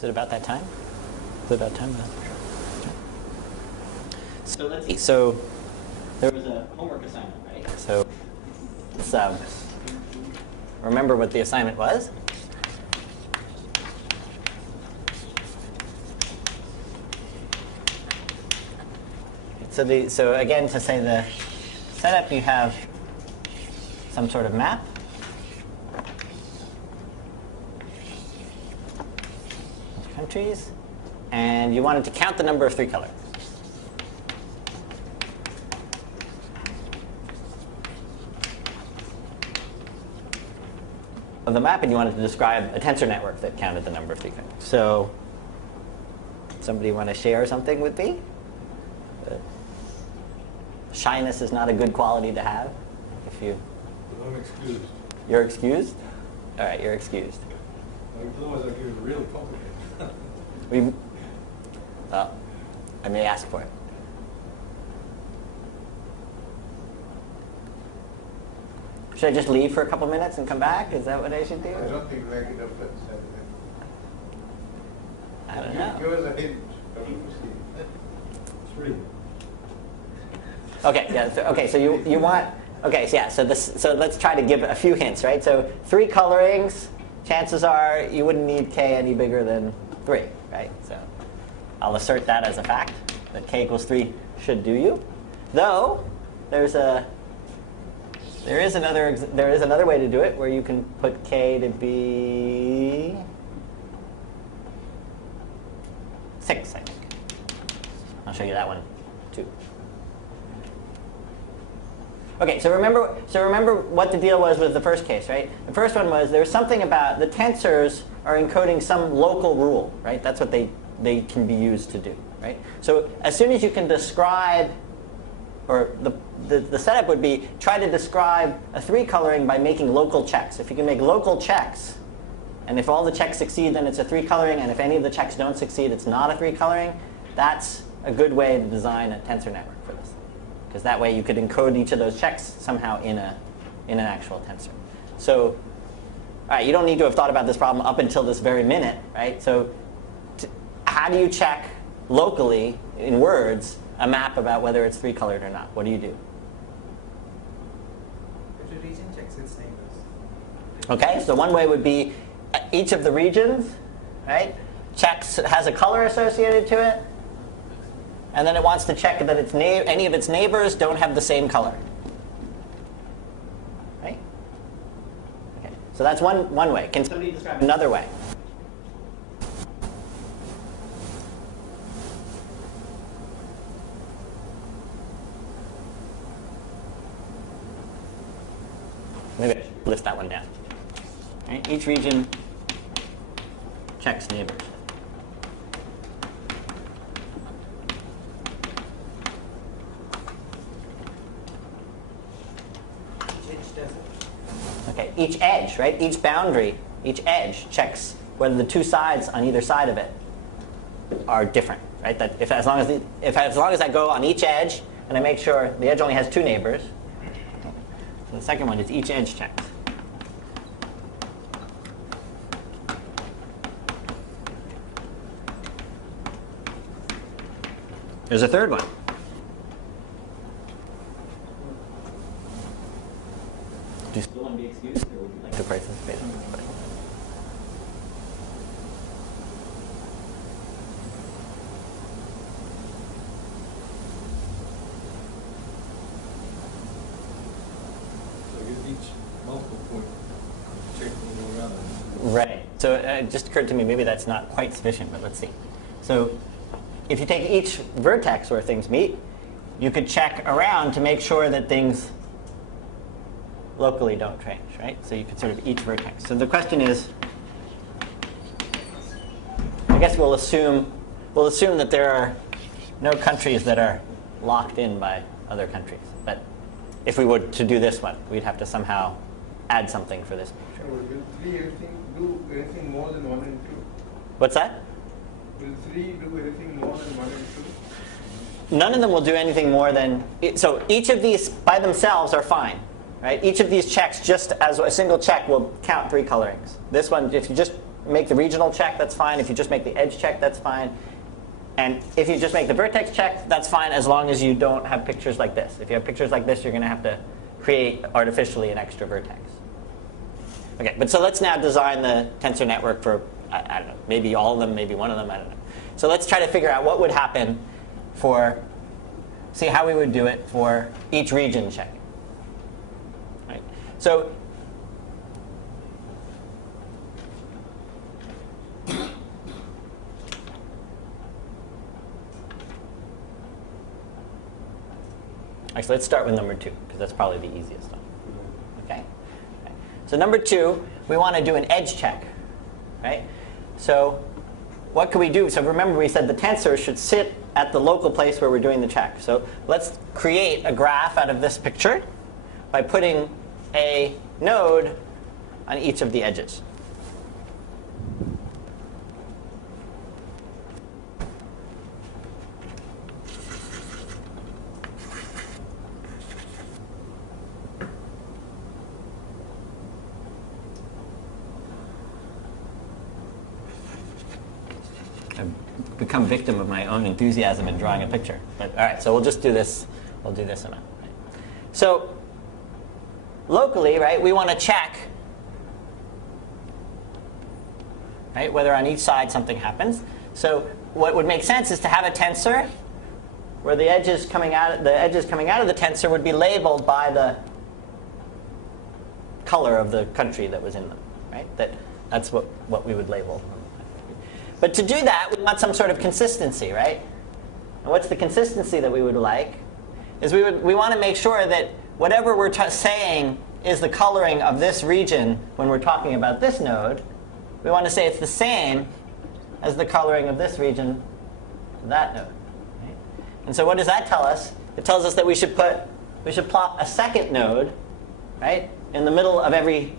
Is it about that time? Is it about time? So let's see. So there was a homework assignment, right? So let's remember what the assignment was. So again, to say the setup, you have some sort of map. Countries, and you wanted to count the number of 3 colors. Of the map, and you wanted to describe a tensor network that counted the number of 3 colors. So, somebody want to share something with me? Shyness is not a good quality to have. If you. I'm excused. You're excused? All right, you're excused. Otherwise, I'll give it really complicated. Well, I may ask for it. Should I just leave for a couple minutes and come back? Is that what I should do? I don't think back it up at Saturday. I don't know. Give us a hint. 3. Okay, yeah. So you want. Okay, so yeah. So let's try to give a few hints, right? So 3 colorings. Chances are you wouldn't need k any bigger than 3, right? So I'll assert that as a fact, that k equals 3 should do you. Though there is another way to do it where you can put k to be 6, I think. I'll show you that one too. Okay, so remember what the deal was with the first case, right? The first one was there was something about the tensors are encoding some local rule, right? That's what they can be used to do, right? So as soon as you can describe, or the setup would be try to describe a 3 coloring by making local checks. If you can make local checks, and if all the checks succeed, then it's a 3 coloring, and if any of the checks don't succeed, it's not a 3 coloring. That's a good way to design a tensor network for this. Because that way you could encode each of those checks somehow in an actual tensor. So, all right, you don't need to have thought about this problem up until this very minute, right? So, how do you check locally in words a map about whether it's 3 colored or not? What do you do? Every region checks its neighbors. Okay, so one way would be each of the regions, right, has a color associated to it. And then it wants to check that any of its neighbors don't have the same color. Right? Okay. So that's one way. Can somebody describe another way? Maybe I should list that one down. Right? Each region checks neighbors. Okay, each edge, right? Each boundary, each edge checks whether the 2 sides on either side of it are different, right? That as long as I go on each edge and I make sure the edge only has 2 neighbors. So the second one is each edge checks. There's a third one. Do you still want to be excused, or would you like to participate in this question? So you teach multiple point checking around. Right. So it just occurred to me maybe that's not quite sufficient, but let's see. So if you take each vertex where things meet, you could check around to make sure that things locally don't change, right? So you could sort of each vertex. So the question is, I guess we'll assume that there are no countries that are locked in by other countries. But if we were to do this one, we'd have to somehow add something for this. Will 3 do anything more than 1 and 2? What's that? Will 3 do anything more than 1 and 2? None of them will do anything more than, so each of these by themselves are fine, right? Each of these checks just as a single check will count 3 colorings. This one, if you just make the regional check, that's fine. If you just make the edge check, that's fine. And if you just make the vertex check, that's fine as long as you don't have pictures like this. If you have pictures like this, you're going to have to create artificially an extra vertex. OK, but so let's now design the tensor network for, I don't know, maybe all of them, maybe one of them, I don't know. So let's try to figure out what would happen for, see how we would do it for each region check. Right? So actually, let's start with number 2, because that's probably the easiest one. Okay? So number 2, we want to do an edge check. Right? So what can we do? So remember, we said the tensor should sit at the local place where we're doing the check. So let's create a graph out of this picture by putting a node on each of the edges. I've become victim of my own enthusiasm in drawing a picture. But all right, so we'll just do this. We'll do this amount. Right? So locally, right, we want to check, right, whether on each side something happens. So what would make sense is to have a tensor where the edges coming out of the tensor would be labeled by the color of the country that was in them. Right? That's what we would label. But to do that, we want some sort of consistency, right? And what's the consistency that we would like? Is we want to make sure that whatever we're saying is the coloring of this region when we're talking about this node, we want to say it's the same as the coloring of this region of that node. Right? And so what does that tell us? It tells us that we should plot a second node, right, in the middle of every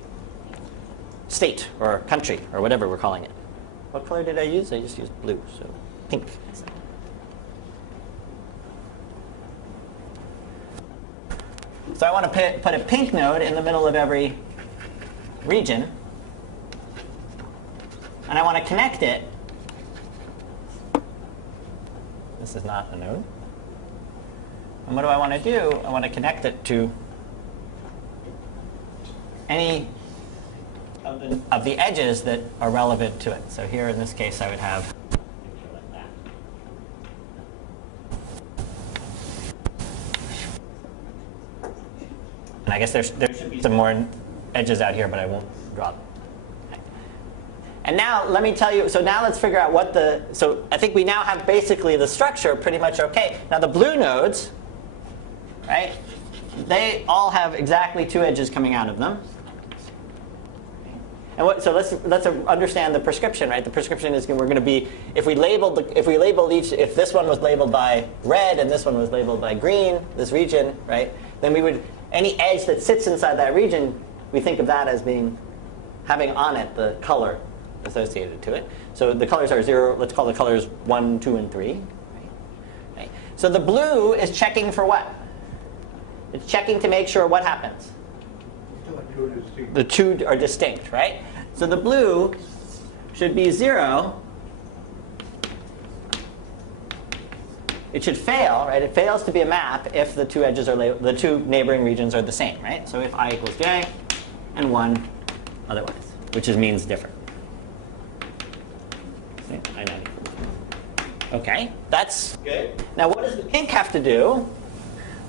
state or country or whatever we're calling it. What color did I use? I just used blue, so pink. So I want to put a pink node in the middle of every region. And I want to connect it. This is not a node. And what do I want to do? I want to connect it to any of the edges that are relevant to it. So here in this case, I would have a picture like that. And I guess there should be some more edges out here, but I won't draw them. Okay. And now let me tell you, so now let's figure out what so I think we now have basically the structure pretty much OK. Now the blue nodes, right, they all have exactly 2 edges coming out of them. And so let's understand the prescription, right? The prescription is we're going to be if we labeled if this one was labeled by red and this one was labeled by green, this region, right? Then we would any edge that sits inside that region, we think of that as having on it the color associated to it. So the colors are 0. Let's call the colors 1, 2, and 3. Right? So the blue is checking for what? It's checking to make sure what happens. The 2 are distinct, right? So the blue should be 0. It should fail, right? It fails to be a map if the 2 edges are the 2 neighboring regions are the same, right? So if I equals j and 1 otherwise, which means different. Okay, that's good. Now what does the pink have to do?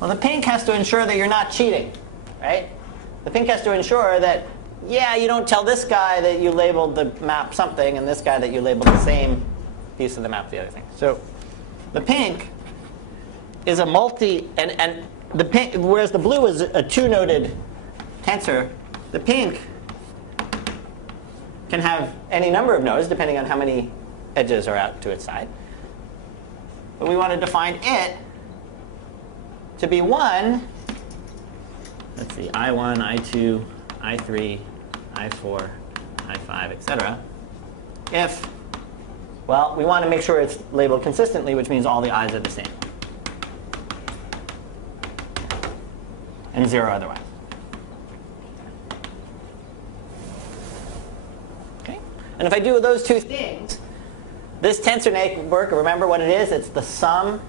Well, the pink has to ensure that you're not cheating, right? The pink has to ensure that, yeah, you don't tell this guy that you labeled the map something and this guy that you labeled the same piece of the map the other thing. So the pink is a and the pink, whereas the blue is a 2-noded tensor, the pink can have any number of nodes depending on how many edges are out to its side. But we want to define it to be 1. Let's see, I1, I2, I3, I4, I5, etc. If, well, we want to make sure it's labeled consistently, which means all the i's are the same. And 0 otherwise. Okay? And if I do those two things, this tensor network, remember what it is? It's the sum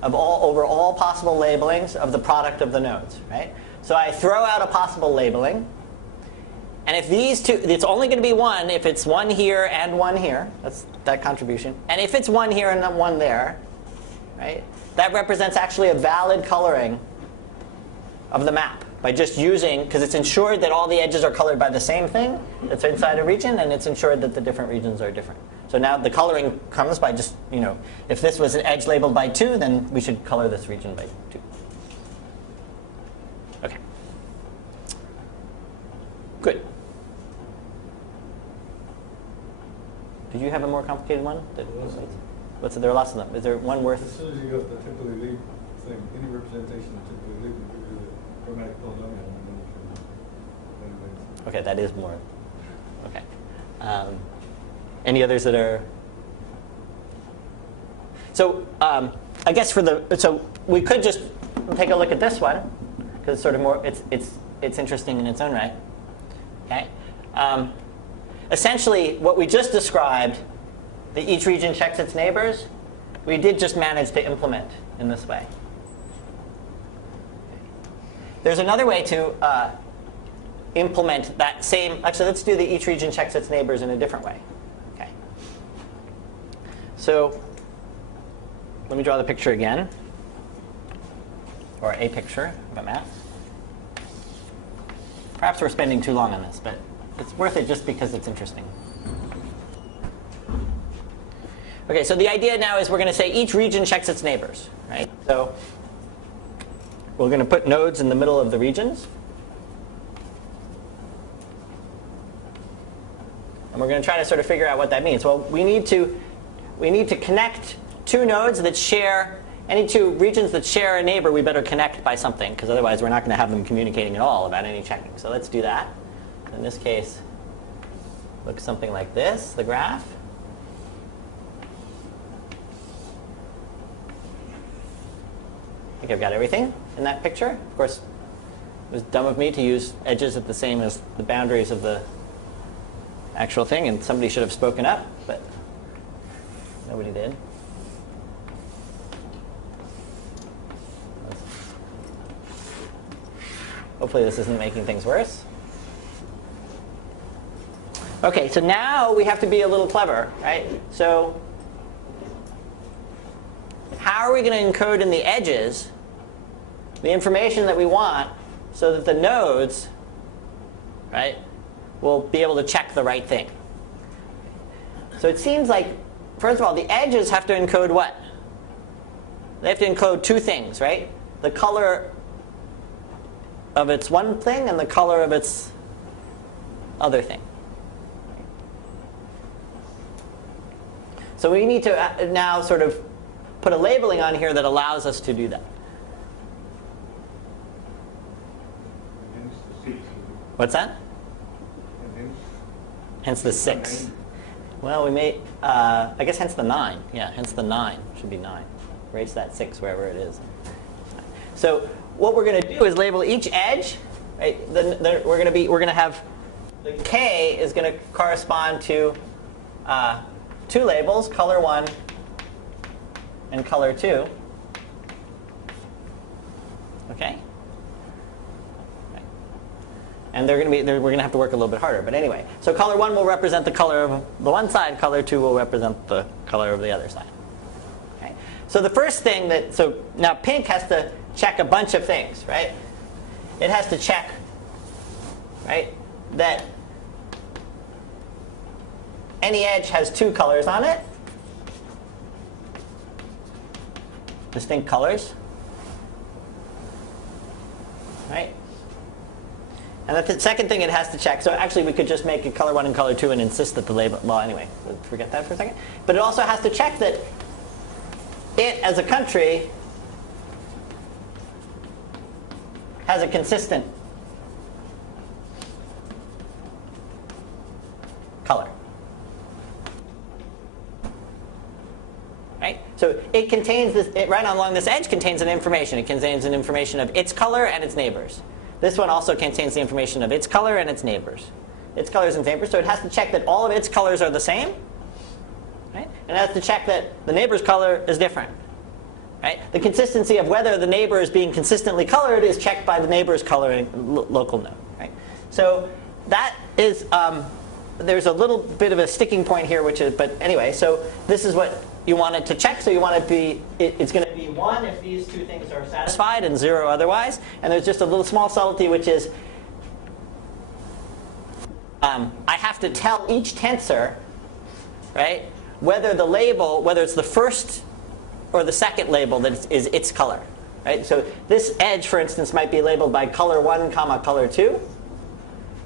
of over all possible labelings of the product of the nodes, right? So I throw out a possible labeling. And if these two, it's only going to be one if it's one here and one here. That's that contribution. And if it's one here and one there, right, that represents actually a valid coloring of the map by just using, because it's ensured that all the edges are colored by the same thing that's inside a region, and it's ensured that the different regions are different. So now the coloring comes by just, if this was an edge labeled by 2, then we should color this region by 2. OK. Good. Did you have a more complicated one? What's it? There are lots of them. Is there one worth? As soon as you got the typically lead thing, any representation of typically lead will give you the chromatic polynomial. OK, that is more. OK. Any others that are? So I guess so we could just take a look at this one because it's sort of more. It's interesting in its own right. OK. Essentially, what we just described, that each region checks its neighbors, we did just manage to implement in this way. There's another way to implement that same. Actually, let's do the each region checks its neighbors in a different way. Okay. So let me draw the picture again, or a picture of a map. Perhaps we're spending too long on this, but it's worth it just because it's interesting. OK, so the idea now is we're going to say each region checks its neighbors, right? So we're going to put nodes in the middle of the regions. And we're going to try to sort of figure out what that means. Well, we need to connect two nodes that share, any two regions that share a neighbor, we better connect by something, because otherwise we're not going to have them communicating at all about any checking. So let's do that. In this case, looks something like this, the graph. I think I've got everything in that picture. Of course, it was dumb of me to use edges at the same as the boundaries of the actual thing, and somebody should have spoken up, but nobody did. Hopefully this isn't making things worse. OK, so now we have to be a little clever, right? So how are we going to encode in the edges the information that we want so that the nodes, right, will be able to check the right thing? So it seems like, first of all, the edges have to encode what? They have to encode two things, right? The color of its one thing and the color of its other thing. So we need to now sort of put a labeling on here that allows us to do that. What's that? Hence the 6. Well, we may, I guess hence the 9. Yeah, hence the 9 should be 9. Erase that 6 wherever it is. So what we're going to do is label each edge. Right? We're going to have the k is going to correspond to two labels, color 1 and color 2. Okay. And we're going to have to work a little bit harder. But anyway, so color 1 will represent the color of the one side. Color 2 will represent the color of the other side. Okay. So the first thing so now pink has to check a bunch of things, right? It has to check, right, that any edge has two colors on it, distinct colors, right? And the second thing it has to check, so actually we could just make it color 1 and color 2 and insist that the label, well anyway, forget that for a second. But it also has to check that it, as a country, has a consistent color. Right? So it contains this, right along this edge contains an information. It contains an information of its color and its neighbors. This one also contains the information of its color and its neighbors. its colors and neighbors. So it has to check that all of its colors are the same. Right? And it has to check that the neighbor's color is different. Right? The consistency of whether the neighbor is being consistently colored is checked by the neighbor's coloring local node. Right? So that is, there's a little bit of a sticking point here, which is, but anyway, so this is what you want it to check. So you want it to be, it's going to be 1 if these two things are satisfied and 0 otherwise. And there's just a little small subtlety, which is I have to tell each tensor, right, whether the label, whether it's the first or the second label that is its color. Right? So this edge, for instance, might be labeled by color 1, comma color 2.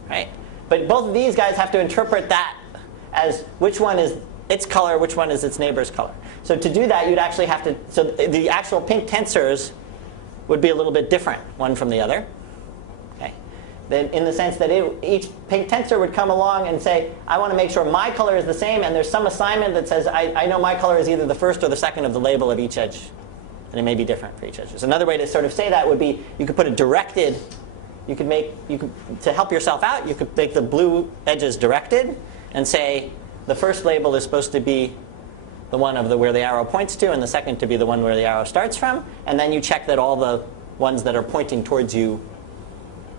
Right? But both of these guys have to interpret that as which one is its color, which one is its neighbor's color. So to do that, you'd actually have to, so the actual pink tensors would be a little bit different, one from the other. Okay? Then in the sense that each pink tensor would come along and say, I want to make sure my color is the same, and there's some assignment that says, I know my color is either the first or the second of the label of each edge. And it may be different for each edge. So another way to sort of say that would be, you could put a directed, to help yourself out, you could make the blue edges directed and say, the first label is supposed to be the one of where the arrow points to, and the second to be the one where the arrow starts from. And then you check that all the ones that are pointing towards you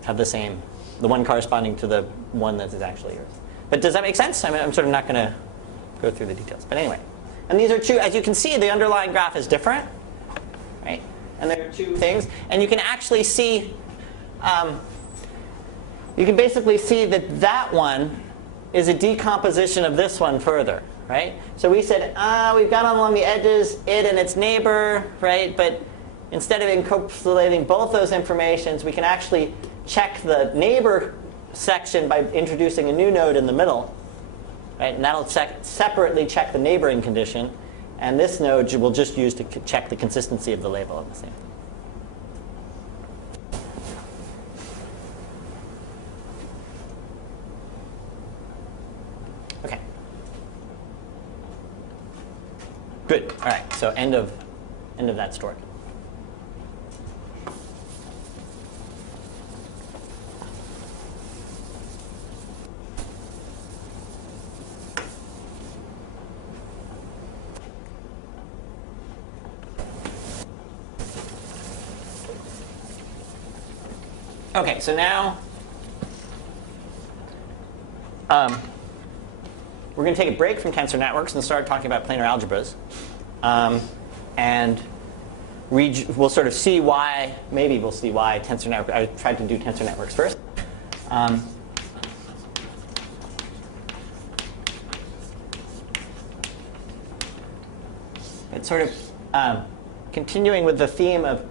have the same, the one corresponding to the one that is actually yours. But does that make sense? I mean, I'm sort of not going to go through the details. But anyway. And these are two, as you can see, the underlying graph is different. Right? And there are two things. And you can actually see, you can basically see that that one is a decomposition of this one further, right? So we said, we've got along the edges it and its neighbor, right? But instead of encapsulating both those informations, we can actually check the neighbor section by introducing a new node in the middle, right? And that'll separately check the neighboring condition. And this node we'll just use to check the consistency of the label of the same. Okay. Good. All right. So end of that story. Okay, so now we're going to take a break from tensor networks and start talking about planar algebras. And we'll sort of see why, maybe we'll see why tensor networks, I tried to do tensor networks first. It's sort of continuing with the theme of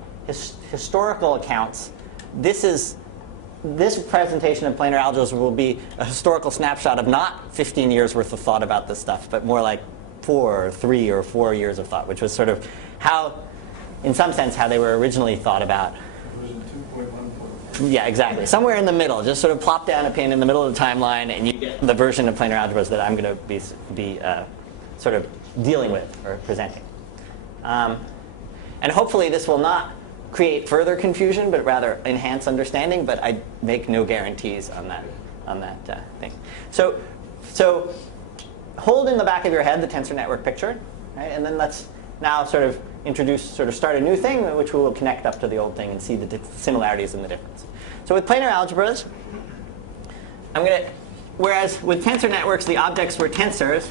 historical accounts. This presentation of planar algebras will be a historical snapshot of not 15 years worth of thought about this stuff, but more like 3 or 4 years of thought, which was sort of how, in some sense, how they were originally thought about. Version 2.1. Yeah, exactly. Somewhere in the middle. Just sort of plop down a pin in the middle of the timeline, and you get the version of planar algebras that I'm going to be sort of dealing with or presenting. And hopefully this will not create further confusion, but rather enhance understanding. But I make no guarantees on that thing. So hold in the back of your head the tensor network picture, right? And then let's now sort of start a new thing, which we will connect up to the old thing and see the similarities and the difference. So with planar algebras, whereas with tensor networks the objects were tensors,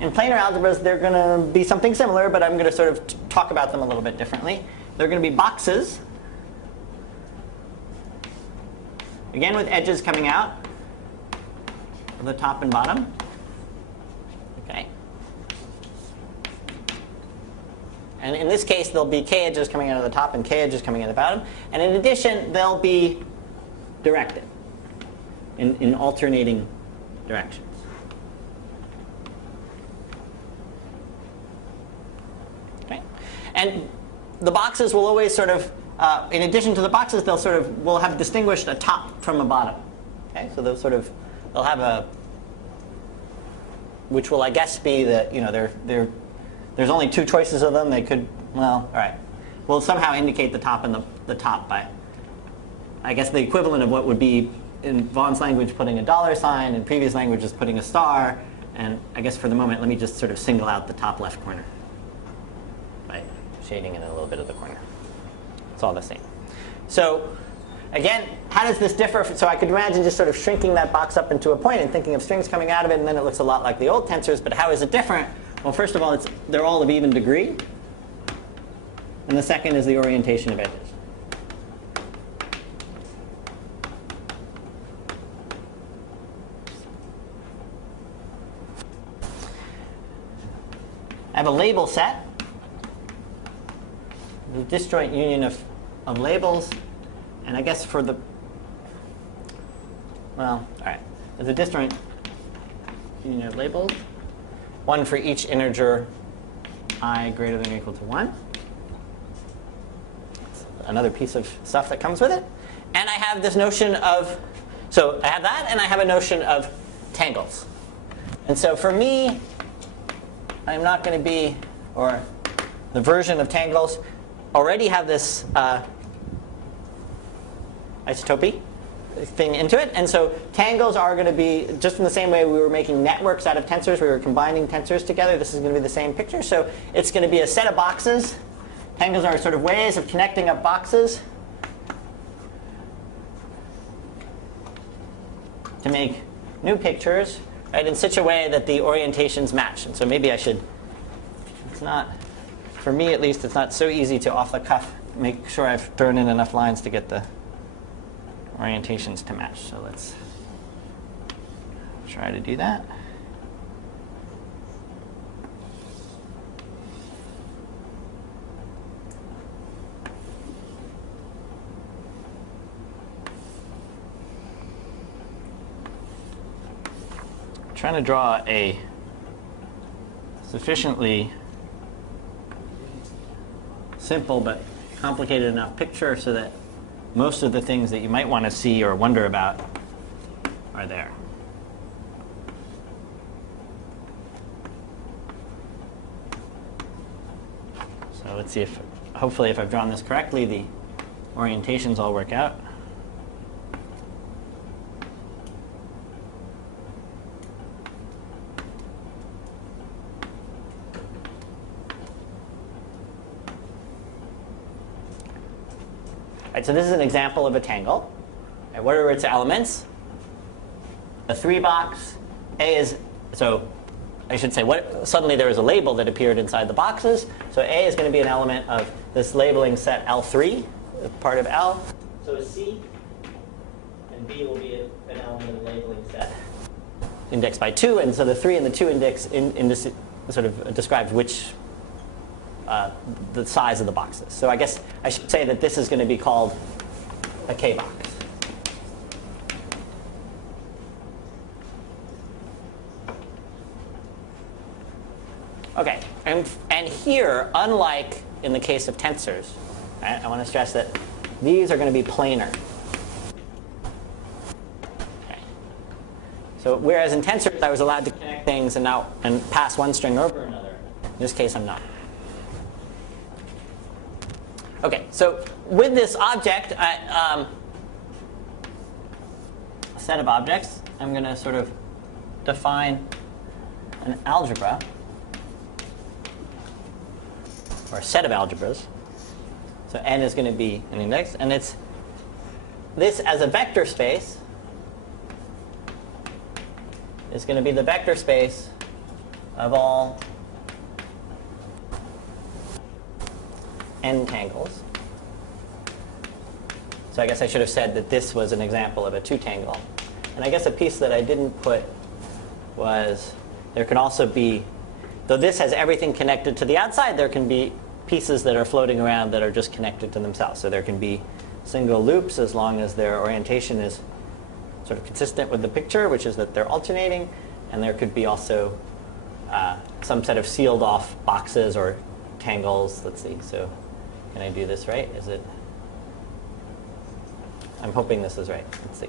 in planar algebras they're going to be something similar, but I'm going to sort of talk about them a little bit differently. They're going to be boxes, again with edges coming out of the top and bottom. Okay. And in this case, there'll be k edges coming out of the top and k edges coming out of the bottom. And in addition, they'll be directed in alternating directions. Okay. And the boxes will always sort of, in addition to the boxes, will have distinguished a top from a bottom. Okay, so they'll have a, which will I guess be that there's only two choices of them. They could, well, all right, will somehow indicate the top and the top by, I guess the equivalent of what would be in Vaughn's language putting a $sign, in previous languages putting a star, and I guess for the moment, let me just sort of single out the top left corner by shading in a little bit of the corner. It's all the same. So again, how does this differ? So I could imagine just sort of shrinking that box up into a point and thinking of strings coming out of it, and then it looks a lot like the old tensors. But how is it different? Well, first of all, they're all of even degree. And the second is the orientation of edges. I have a label set, the disjoint union of labels, and I guess for the, well, all right, there's a disjoint union of labels, one for each integer I greater than or equal to 1. Another piece of stuff that comes with it. And I have this notion of, so I have that, and I have a notion of tangles. And so for me, I'm not going to be, or the version of tangles, already have this isotopy thing into it. And so tangles are going to be, just in the same way we were making networks out of tensors, we were combining tensors together, this is going to be the same picture. So it's going to be a set of boxes. Tangles are sort of ways of connecting up boxes to make new pictures, right, in such a way that the orientations match. And so maybe I should, it's not, for me at least, it's not so easy to off the cuff make sure I've thrown in enough lines to get the orientations to match. So let's try to do that. Trying to draw a sufficiently simple but complicated enough picture so that most of the things that you might want to see or wonder about are there. So let's see if, hopefully if I've drawn this correctly, the orientations all work out. So this is an example of a tangle. And what are its elements? A 3-box. A is, so I should say, suddenly there is a label that appeared inside the boxes. So A is going to be an element of this labeling set L3, part of L. So is C. And B will be an element of the labeling set indexed by 2. And so the 3 and the 2 index sort of describes which the size of the boxes. So I guess I should say that this is going to be called a K-box. Okay, and here, unlike in the case of tensors, right, I want to stress that these are going to be planar. Okay. So whereas in tensors I was allowed to connect things and pass one string over another, in this case I'm not. Okay, so with this object, a set of objects, I'm going to sort of define an algebra, or a set of algebras. So n is going to be an index, and it's this as a vector space is going to be the vector space of all n tangles. So I guess I should have said that this was an example of a 2-tangle. And I guess a piece that I didn't put was there can also be, though this has everything connected to the outside, there can be pieces that are floating around that are just connected to themselves. So there can be single loops as long as their orientation is sort of consistent with the picture, which is that they're alternating. And there could be also some set of sealed off boxes or tangles. Let's see. So can I do this right? Is it? I'm hoping this is right. Let's see.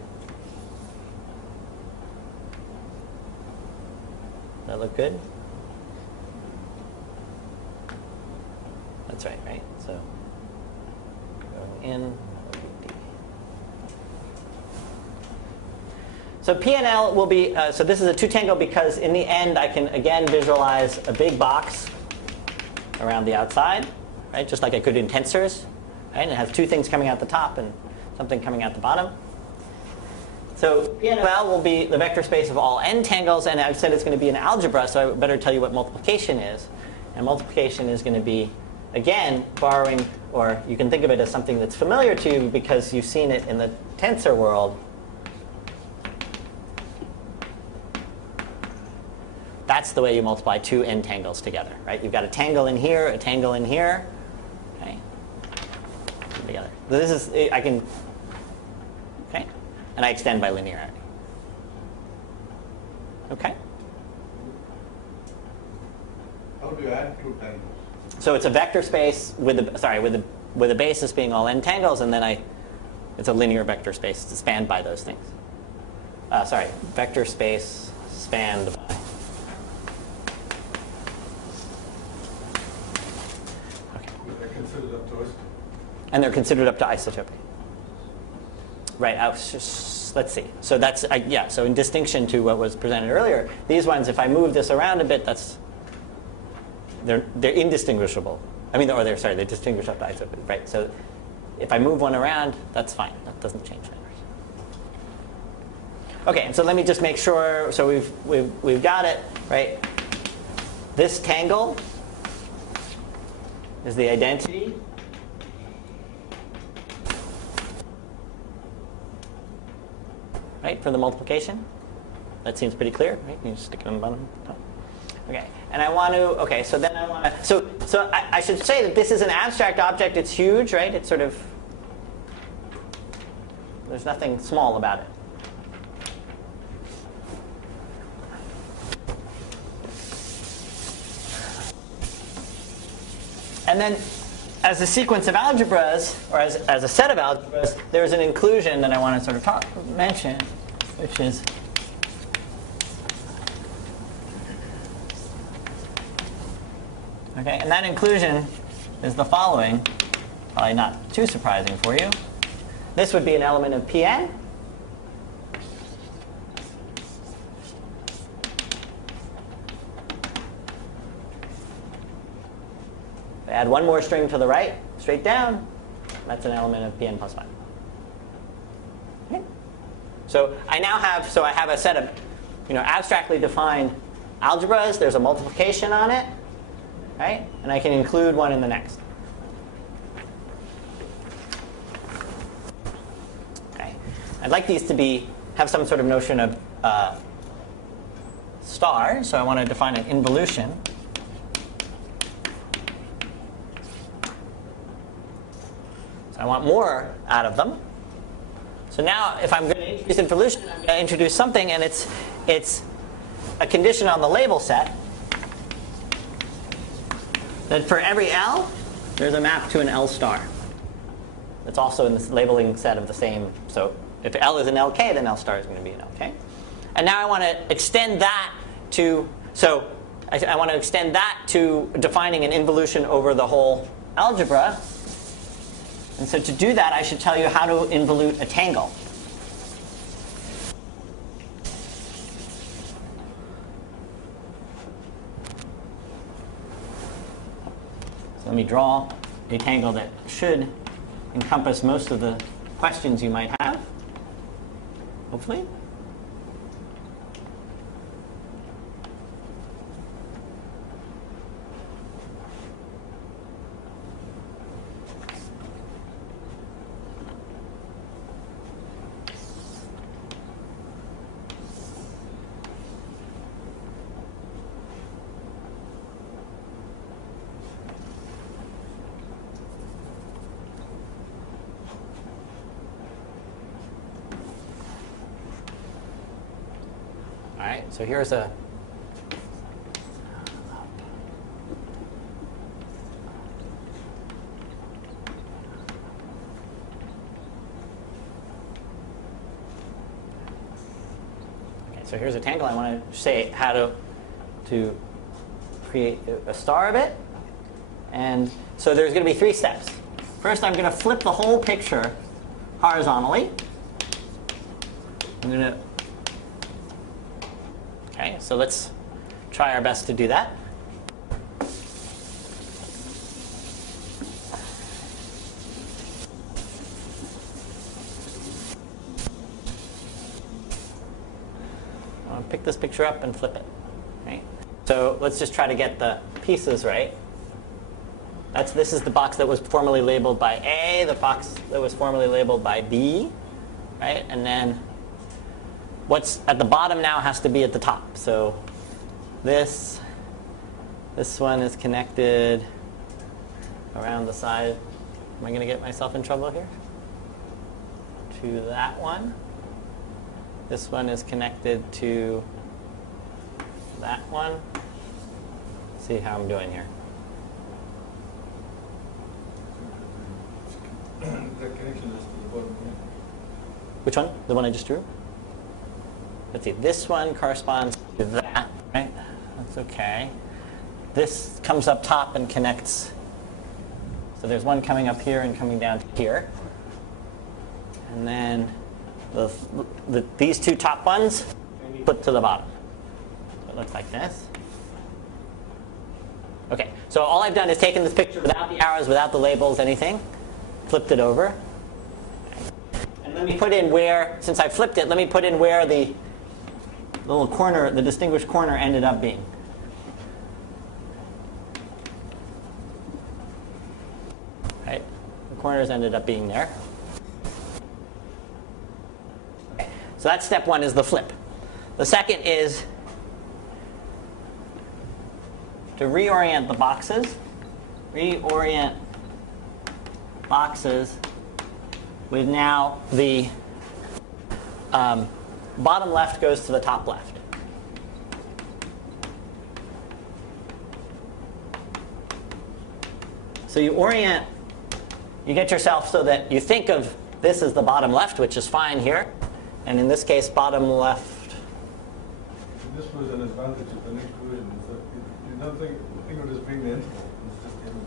Does that look good? That's right, right? So going in, So P and L will be, so this is a 2 tangle because in the end I can again visualize a big box around the outside, right? Just like I could in tensors, right? And it has 2 things coming out the top and something coming out the bottom. So P and L will be the vector space of all n tangles, and I've said it's going to be an algebra, so I better tell you what multiplication is. And multiplication is going to be, again, borrowing, or you can think of it as something that's familiar to you because you've seen it in the tensor world. That's the way you multiply 2 n tangles together, right? You've got a tangle in here, a tangle in here, okay? Together. So this is, I can, okay? And I extend by linearity. Okay? How do you add 2 tangles? So it's a vector space with a basis being all n tangles, and then it's a linear vector space spanned by those things. Vector space spanned by. And they're considered up to isotopy. Right. Let's see. So that's yeah. So in distinction to what was presented earlier, these ones, if I move this around a bit, they're indistinguishable. I mean, they're distinguished up to isotopy. Right. So if I move one around, that's fine. That doesn't change that. Okay. And so let me just make sure. So we've got it right. This tangle is the identity. Right, for the multiplication. That seems pretty clear, right? You just stick it on the bottom. Okay, and I want to, okay, so then I want to, so I should say that this is an abstract object. It's huge, right? It's sort of, there's nothing small about it. And then as a sequence of algebras, or as a set of algebras, there's an inclusion that I want to sort of mention, which is okay, and that inclusion is the following, probably not too surprising for you. This would be an element of Pn. Add one more string to the right, straight down. That's an element of Pn plus 1. Okay. So I have a set of, abstractly defined algebras. There's a multiplication on it, right? And I can include one in the next. Okay. I'd like these to have some sort of notion of star. So I want to define an involution. I want more out of them. So now if I'm going to introduce involution, I'm going to introduce something, and it's a condition on the label set that for every L, there's a map to an L star. It's also in this labeling set of the same. So if L is an LK, then L star is going to be an LK. And now I want to extend that to, I want to extend that to defining an involution over the whole algebra. And so to do that, I should tell you how to involute a tangle. So let me draw a tangle that should encompass most of the questions you might have, hopefully. So here's a so here's a tangle. I want to say how to create a star of it. And so there's going to be 3 steps. First, I'm going to flip the whole picture horizontally. I'm going to Okay, so let's try our best to do that. I'll pick this picture up and flip it. Right? So let's just try to get the pieces right. This is the box that was formerly labeled by A, the box that was formerly labeled by B, right? And then what's at the bottom now has to be at the top. So this one is connected around the side. Am I going to get myself in trouble here? To that one. This one is connected to that one. Let's see how I'm doing here. That connection is to the bottom here. Which one? The one I just drew? Let's see. This one corresponds to that, right? That's okay. This comes up top and connects. So there's one coming up here and coming down to here. And then these two top ones put to the bottom. So it looks like this. Okay, so all I've done is taken this picture without the arrows, without the labels, anything. Flipped it over. And let me put in where, since I flipped it, let me put in where the little corner, the distinguished corner ended up being. Right? The corners ended up being there. Okay. So that's step one, is the flip. The second is to reorient the boxes. Reorient boxes with now the bottom left goes to the top left. So you orient, you get yourself so that you think of this as the bottom left, which is fine here. And in this case, bottom left. This was an advantage of the next version. So you don't think of it as being the interval. It's just the interval.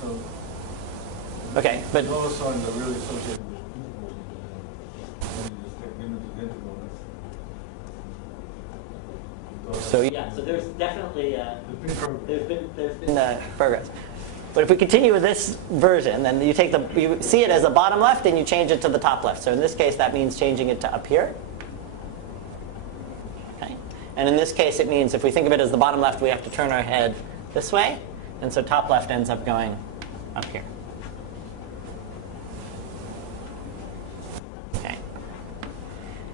So, okay, but dollar signs are really associated with intervals. And you just take the image of the interval. so yeah, so there's definitely there's been progress. But if we continue with this version, then you see it as the bottom left and you change it to the top left. So in this case, that means changing it to up here. Okay, and in this case, it means if we think of it as the bottom left, we have to turn our head this way, and so top left ends up going up here. Okay.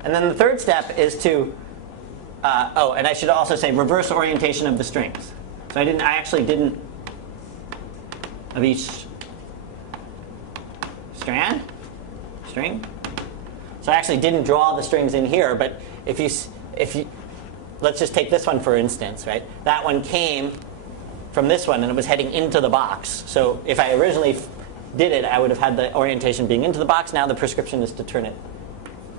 And then the third step is to, and I should also say reverse orientation of the strings. So I actually didn't, of each string. So I actually didn't draw the strings in here, but if you, let's just take this one for instance, right? That one came from this one, and it was heading into the box. So if I originally did it, I would have had the orientation being into the box. Now the prescription is to turn it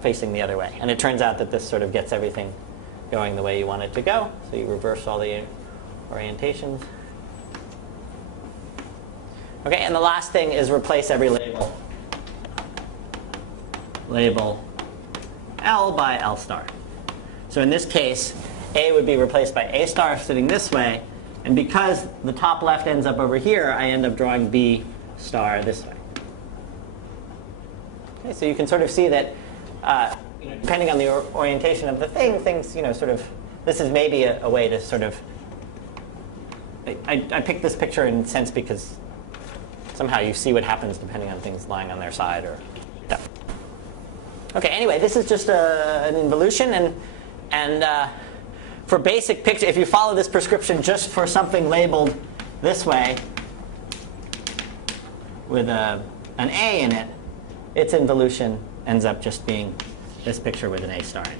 facing the other way. And it turns out that this sort of gets everything going the way you want it to go. So you reverse all the orientations. Okay, and the last thing is replace every label. Label L by L star. So in this case, A would be replaced by A star sitting this way. And because the top left ends up over here, I end up drawing B star this way. Okay, so you can sort of see that depending on the orientation of the thing, things, sort of, this is maybe a way to sort of, I picked this picture in a sense because somehow you see what happens depending on things lying on their side or yeah. Okay, anyway, this is just an involution, and for basic picture, if you follow this prescription just for something labeled this way with an A in it, its involution ends up just being this picture with an A star in it.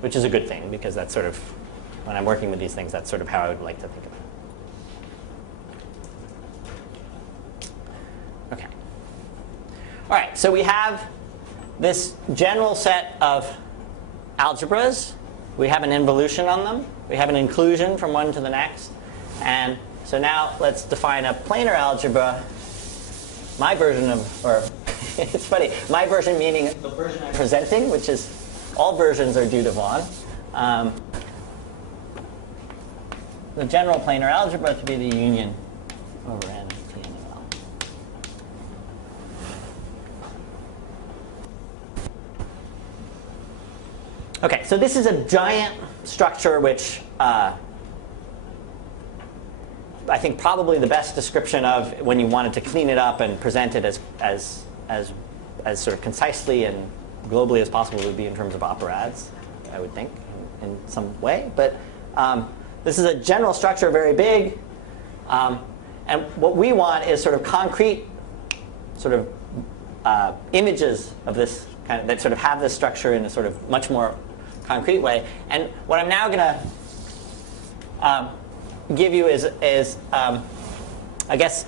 Which is a good thing, because that's sort of, when I'm working with these things, that's sort of how I would like to think of it. Okay. All right, so we have this general set of algebras. We have an involution on them. We have an inclusion from one to the next. And so now let's define a planar algebra my version of, or it's funny, my version meaning the version I'm presenting, which is all versions are due to Vaughan. The general planar algebra to be the union over n of P and L. Okay, so this is a giant structure which I think probably the best description of when you wanted to clean it up and present it as sort of concisely and globally as possible would be in terms of operads, I would think, in some way. But this is a general structure, very big. And what we want is sort of concrete sort of images of this kind of, that sort of have this structure in a sort of much more concrete way. And what I'm now going to give you is I guess,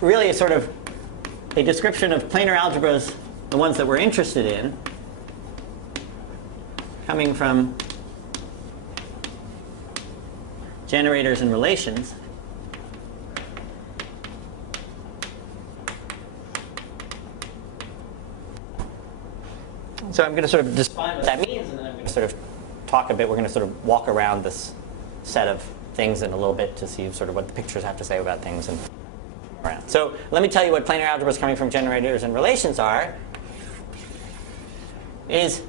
really a sort of a description of planar algebras, the ones that we're interested in, coming from generators and relations. So I'm going to sort of define what that means, and then I'm going to sort of talk a bit. We're going to sort of walk around this set of things in a little bit to see sort of what the pictures have to say about things. And around. So let me tell you what planar algebras coming from generators and relations are. Is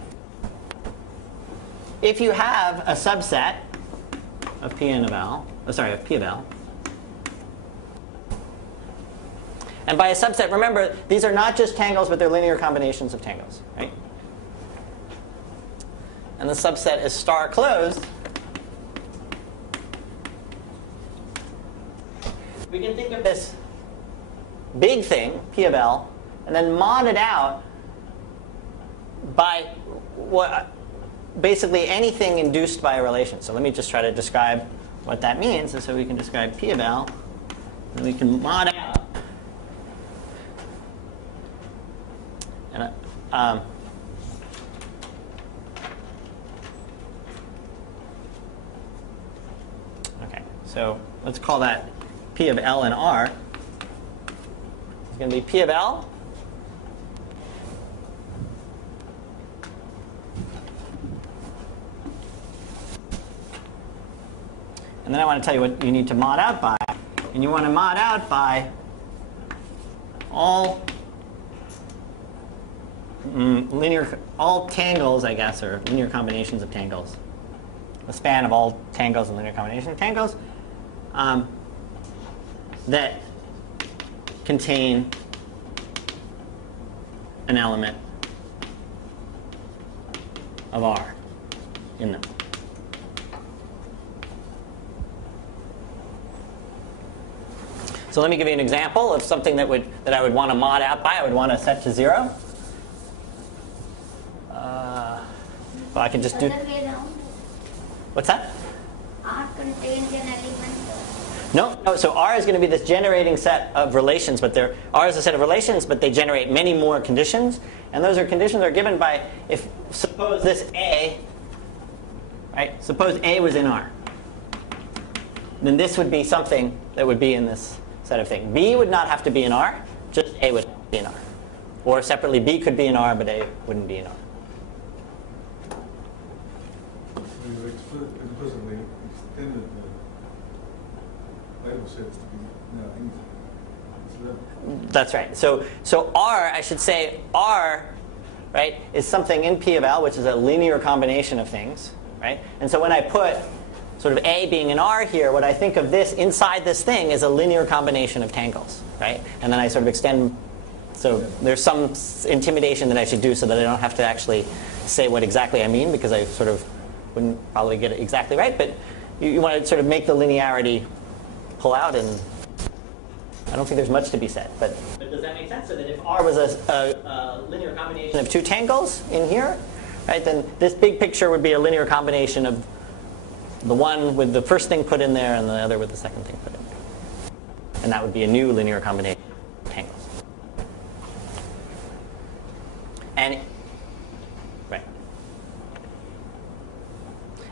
if you have a subset of P of L, of P of L, and by a subset, remember, these are not just tangles, but they're linear combinations of tangles, right? And the subset is star closed. We can think of this big thing, P of L, and then mod it out by basically anything induced by a relation. So let me just try to describe what that means. And so we can describe P of L, and we can mod out. And okay, so let's call that P of L and R. It's going to be P of L and then I want to tell you what you need to mod out by. And you want to mod out by all all tangles, I guess, or linear combinations of tangles. The span of all tangles and linear combination of tangles that contain an element of R in them. So let me give you an example of something that I would want to mod out by. I would want to set to 0. Well, I can just do. What's that? R contains an element. No. So R is going to be this generating set of relations, but R is a set of relations, but they generate many more conditions, and those conditions are given by suppose this A, right? Suppose A was in R. Then this would be something that would be in this set of things. B would not have to be in R, just A would be in R. Or separately, B could be in R, but A wouldn't be in R. You explicitly extended the label sets to be anything. That's right. So R, I should say R, right, is something in P of L, which is a linear combination of things, right? And so when I put sort of A being an R here, what I think of this inside this thing is a linear combination of tangles, right? And then I sort of extend. So there's some intimidation that I should do so that I don't have to actually say what exactly I mean, because I sort of wouldn't probably get it exactly right. But you want to sort of make the linearity pull out, and I don't think there's much to be said. But does that make sense? So that if R was a linear combination of two tangles in here, right, then this big picture would be a linear combination of the one with the first thing put in there and the other with the second thing put in there. And that would be a new linear combination of tangles. And right.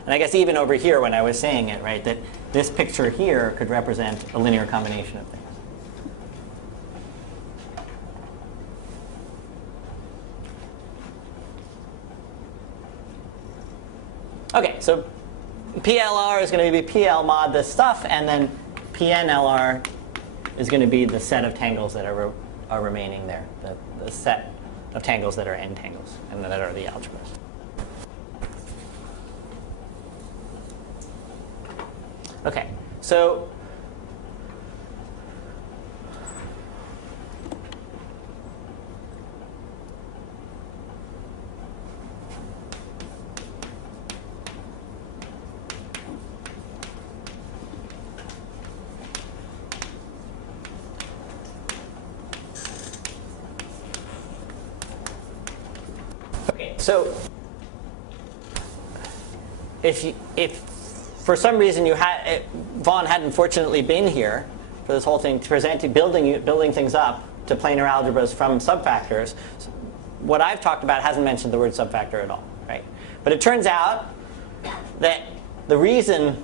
And I guess even over here when I was saying it, right, that this picture here could represent a linear combination of things. Okay, so PLR is going to be PL mod this stuff, and then PNLR is going to be the set of tangles that are remaining there, the set of tangles that are n tangles and that are the algebras. Okay, so So if for some reason Vaughn hadn't fortunately been here for this whole thing to present building things up to planar algebras from subfactors, what I've talked about hasn't mentioned the word subfactor at all, right? But it turns out that the reason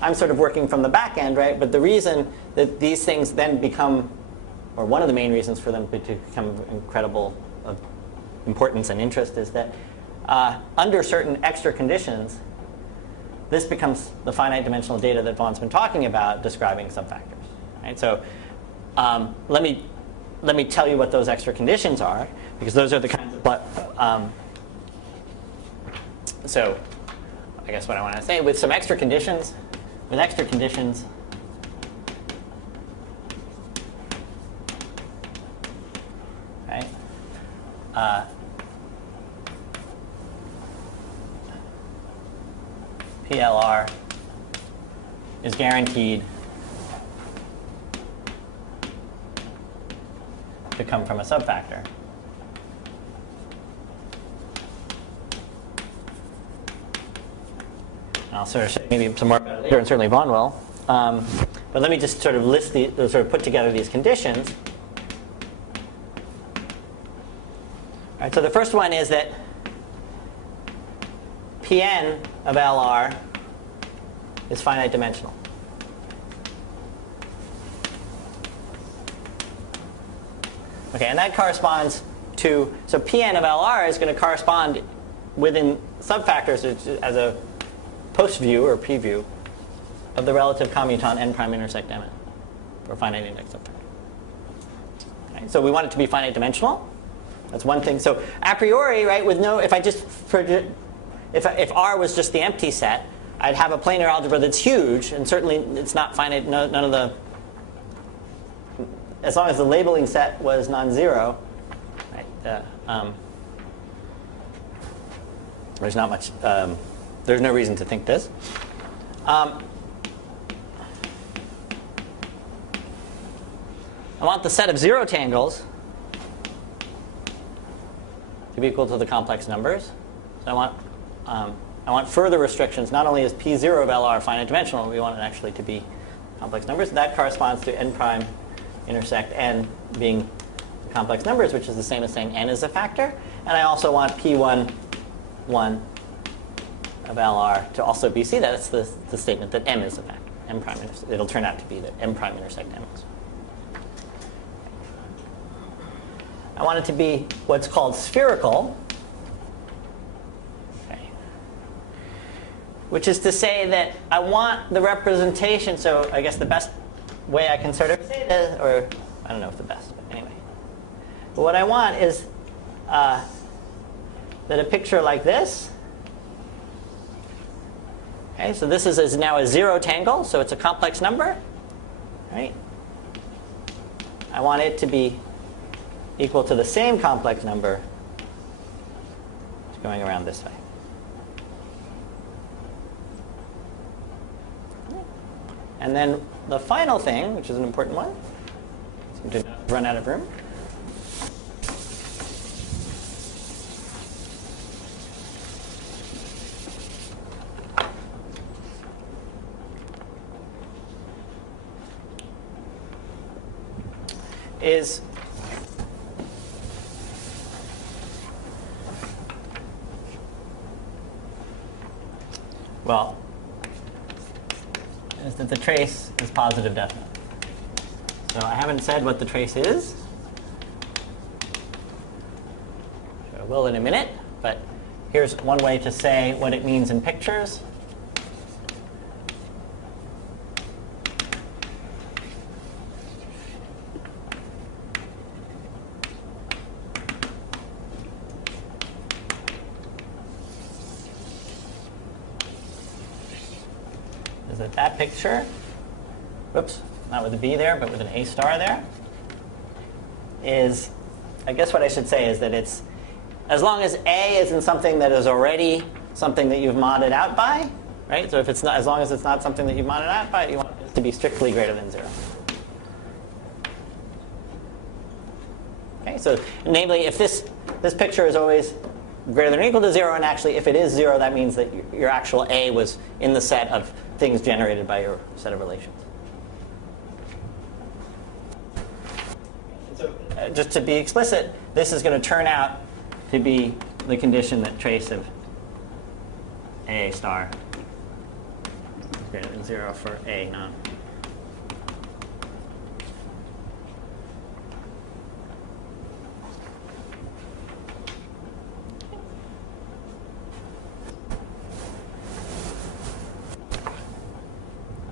I'm sort of working from the back end, right? But the reason that these things then become, or one of the main reasons for them to become incredible importance and interest is that under certain extra conditions, this becomes the finite dimensional data that Vaughn's been talking about describing subfactors. Right? So let me tell you what those extra conditions are, because those are the kinds of so I guess what I want to say with some extra conditions, right? PLR is guaranteed to come from a subfactor. And I'll sort of show maybe some more about it later, and certainly Vaughn will. But let me just sort of list sort of put together these conditions. All right, so the first one is that Pn of LR is finite dimensional. Okay, and that corresponds to, so Pn of LR is going to correspond within subfactors as a post view or p-view of the relative commuton n prime intersect mn for finite index subfactor. Okay, so we want it to be finite dimensional. That's one thing. So a priori, right, with no, if I just if R was just the empty set, I'd have a planar algebra that's huge, and certainly it's not finite. None of the, as long as the labeling set was non-zero, right, there's not much. There's no reason to think this. I want the set of zero tangles to be equal to the complex numbers. So I want further restrictions. Not only is P0 of LR finite dimensional, we want it actually to be complex numbers. That corresponds to n prime intersect n being complex numbers, which is the same as saying n is a factor. And I also want P1 of LR to also be C. That's the statement that m is a factor. M prime intersect. It'll turn out to be that m prime intersect m is. I want it to be what's called spherical, okay, which is to say that I want the representation. So I guess the best way I can sort of say this, or I don't know if the best, but anyway. But what I want is that a picture like this. Okay, so this is now a zero tangle, so it's a complex number, right? I want it to be equal to the same complex number going around this way. And then the final thing, which is an important one, seem to run out of room, is well, is that the trace is positive definite. So I haven't said what the trace is. I will in a minute, but here's one way to say what it means in pictures. Is that picture, whoops, not with a B there, but with an A star there, is, I guess what I should say is that it's, as long as A is in something that is already something that you've modded out by, right? So if it's not, as long as it's not something that you've modded out by, you want it to be strictly greater than 0. Okay, so namely, if this picture is always greater than or equal to 0, and actually if it is 0, that means that your actual A was in the set of things generated by your set of relations. So just to be explicit, this is going to turn out to be the condition that trace of A star is greater than 0 for A non.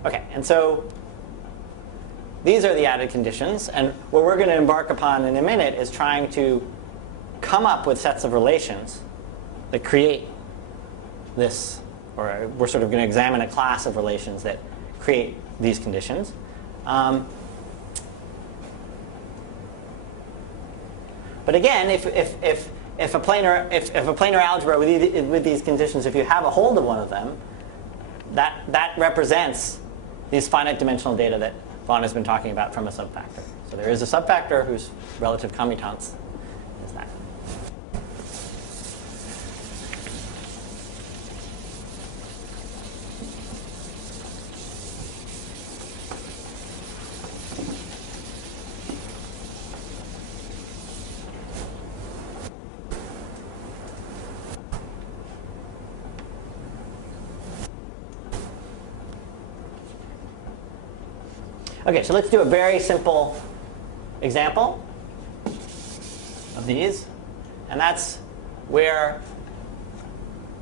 Okay, and so these are the added conditions. And what we're going to embark upon in a minute is trying to come up with sets of relations that create this, or we're sort of going to examine a class of relations that create these conditions. But again, if a planar algebra with these conditions, if you have a hold of one of them, that represents these finite dimensional data that Vaughn has been talking about from a subfactor. So there is a subfactor whose relative commutance is that. Okay, so let's do a very simple example of these. And that's where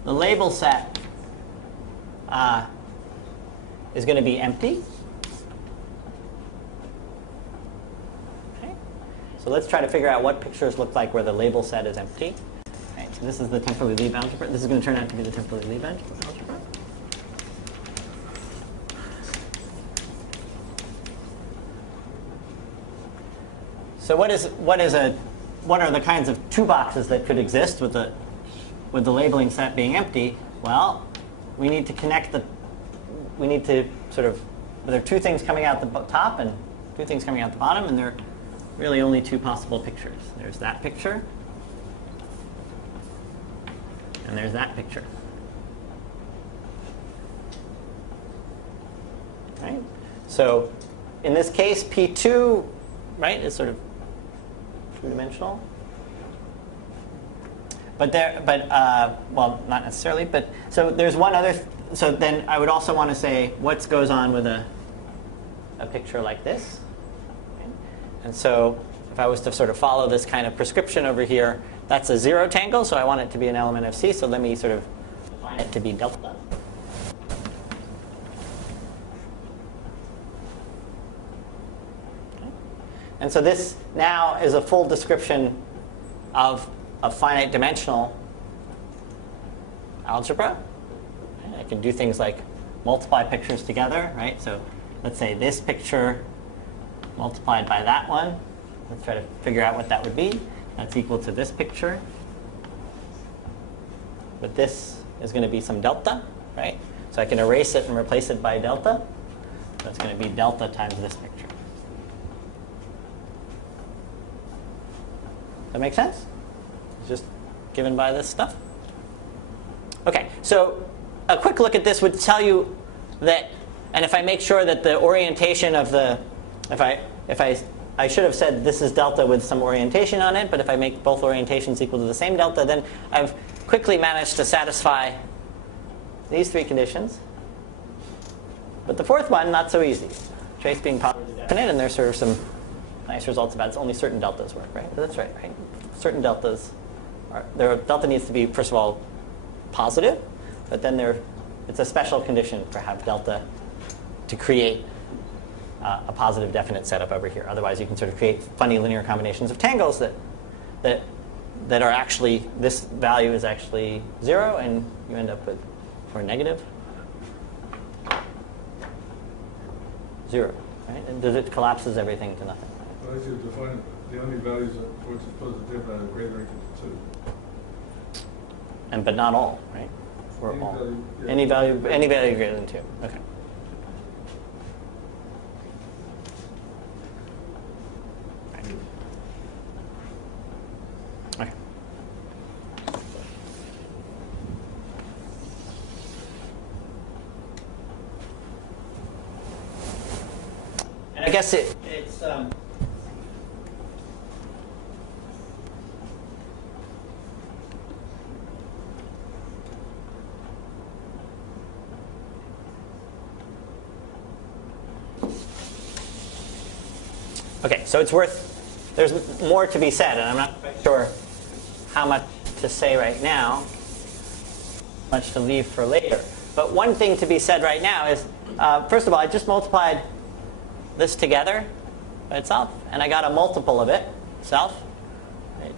the label set is going to be empty. Okay. So let's try to figure out what pictures look like where the label set is empty. Okay, so this is the temporally Lieb algebra. This is going to turn out to be the temporally Lieb algebra. So what are the kinds of two boxes that could exist with the labeling set being empty? Well, we need to connect there are two things coming out the top and two things coming out the bottom, and there are really only two possible pictures. There's that picture, and there's that picture. Right? So in this case, P2, right, is sort of two-dimensional. Well, not necessarily. But so there's one other. So then I would also want to say what goes on with a picture like this. Okay. And so if I was to sort of follow this kind of prescription over here, that's a zero tangle. So I want it to be an element of C. So let me sort of define it to be delta. And so this now is a full description of a finite dimensional algebra. I can do things like multiply pictures together, right? So let's say this picture multiplied by that one. Let's try to figure out what that would be. That's equal to this picture. But this is going to be some delta, right? So I can erase it and replace it by delta. So it's going to be delta times this picture. That make sense? It's just given by this stuff. Okay, so a quick look at this would tell you that, and if I make sure that the orientation of the, I should have said this is delta with some orientation on it, but if I make both orientations equal to the same delta, then I've quickly managed to satisfy these three conditions. But the fourth one, not so easy. Trace being positively definite, and there's sort of some nice results about it. Only certain deltas work, right? That's right, right? Certain deltas delta needs to be, first of all, positive, but then it's a special condition for have delta to create a positive definite setup over here. Otherwise, you can sort of create funny linear combinations of tangles that are actually, this value is actually 0, and you end up with, or negative 0, right? And it collapses everything to nothing. Well, as you define the only values for which it's positive are greater or equal to 2. But not all, right? Or Any all. value, yeah. Any value greater than 2. Okay. Okay. And I guess it's okay, so there's more to be said, and I'm not quite sure how much to say right now, much to leave for later. But one thing to be said right now is, first of all, I just multiplied this together by itself, and I got a multiple of it, itself. Right?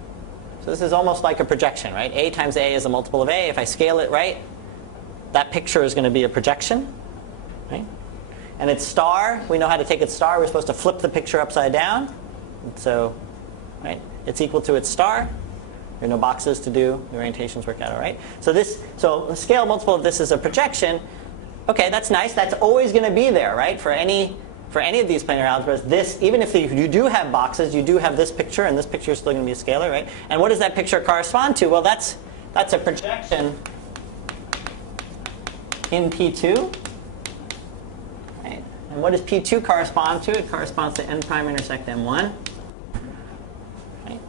So this is almost like a projection, right? A times A is a multiple of A. If I scale it right, that picture is going to be a projection, right? And its star, we know how to take its star. We're supposed to flip the picture upside down. And so, right, it's equal to its star. There are no boxes to do. The orientations work out all right. So the scale multiple of this is a projection. Okay, that's nice. That's always going to be there, right? For any of these planar algebras, even if you do have boxes, you do have this picture, and this picture is still going to be a scalar, right? And what does that picture correspond to? Well, that's a projection in P2. Right? And what does P2 correspond to? It corresponds to n prime intersect m1. Right?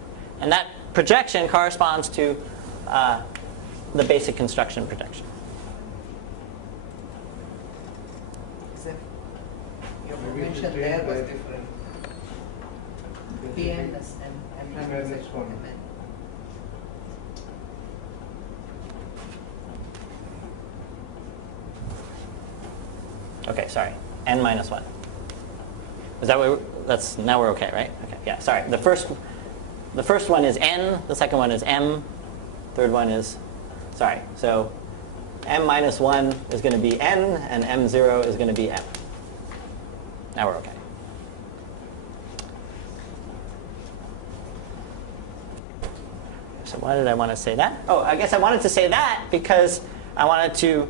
And that projection corresponds to the basic construction projection. Except your Maybe mention it's there changed was by- different. Pn and And then next one. Okay, sorry. N minus 1. Is that what now we're okay, right? Okay, yeah, sorry. The first one is n, the second one is m, third one is, sorry. So m minus 1 is going to be n, and m0 is going to be m. Now we're okay. So why did I want to say that? Oh, I guess I wanted to say that because I wanted to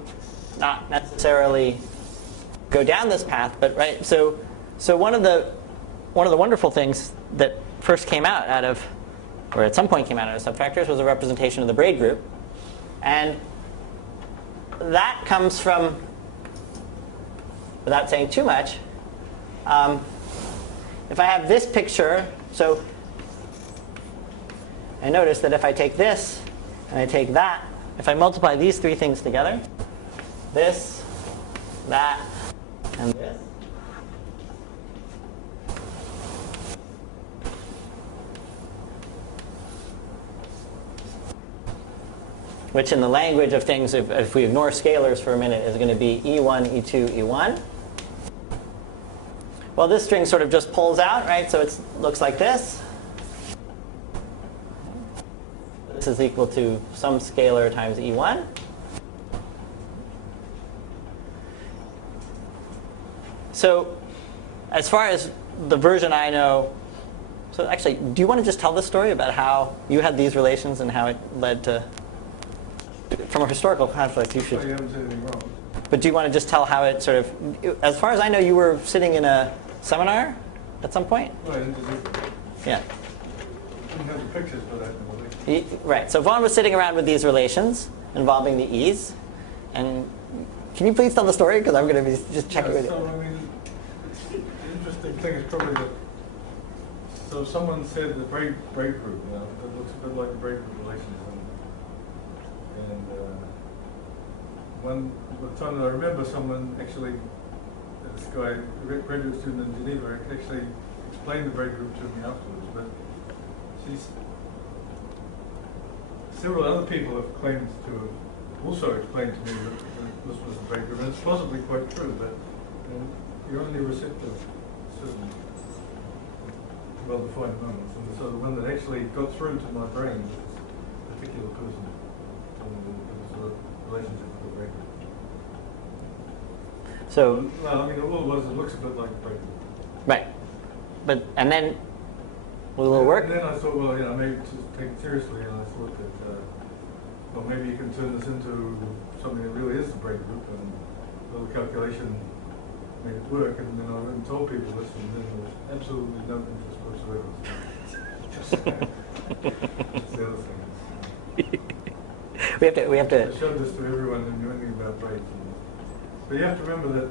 not necessarily go down this path, but right. So one of the wonderful things that first came out of, or at some point came out of subfactors, was a representation of the Braid group, and that comes from, without saying too much, if I have this picture, so I notice that if I take this and I take that, if I multiply these three things together, this, that, and this, which in the language of things, if we ignore scalars for a minute, is going to be E1, E2, E1. Well, this string sort of just pulls out, right? So it looks like this. This is equal to some scalar times E1. So as far as the version I know, so actually, do you want to just tell the story about how you had these relations and how it led to, from a historical conflict, you should. Oh, you haven't said anything wrong. But do you want to just tell how it sort of, as far as I know, you were sitting in a seminar at some point? Well, I didn't Yeah. have the pictures, but I can believe. Right. So Vaughn was sitting around with these relations involving the e's. And can you please tell the story? Because I'm going to be just checking with you. So, I mean, the interesting thing is probably that, so someone said the Braid Group, you know, that looks a bit like the Braid Group relations. And one time I remember someone actually, this guy, a graduate student in Geneva, actually explained the Braid Group to me afterwards. But several other people have claimed to have also explained to me that this was the braid group, and it's possibly quite true, but you're only receptive to certain well-defined moments. And so the one that actually got through to my brain was this particular person. And it was a relationship with the braid group. So, well, I mean, all it was, it looks a bit like a braid group. right. But, and then, will it work? And then I thought, well, yeah, maybe to take it seriously, and I thought that, well, maybe you can turn this into something that really is the braid group, and a little calculation made it work, and then I went and told people this, and then there was absolutely no interest whatsoever. That's the other thing. We have to. I showed this to everyone who knew anything about braids. But you have to remember that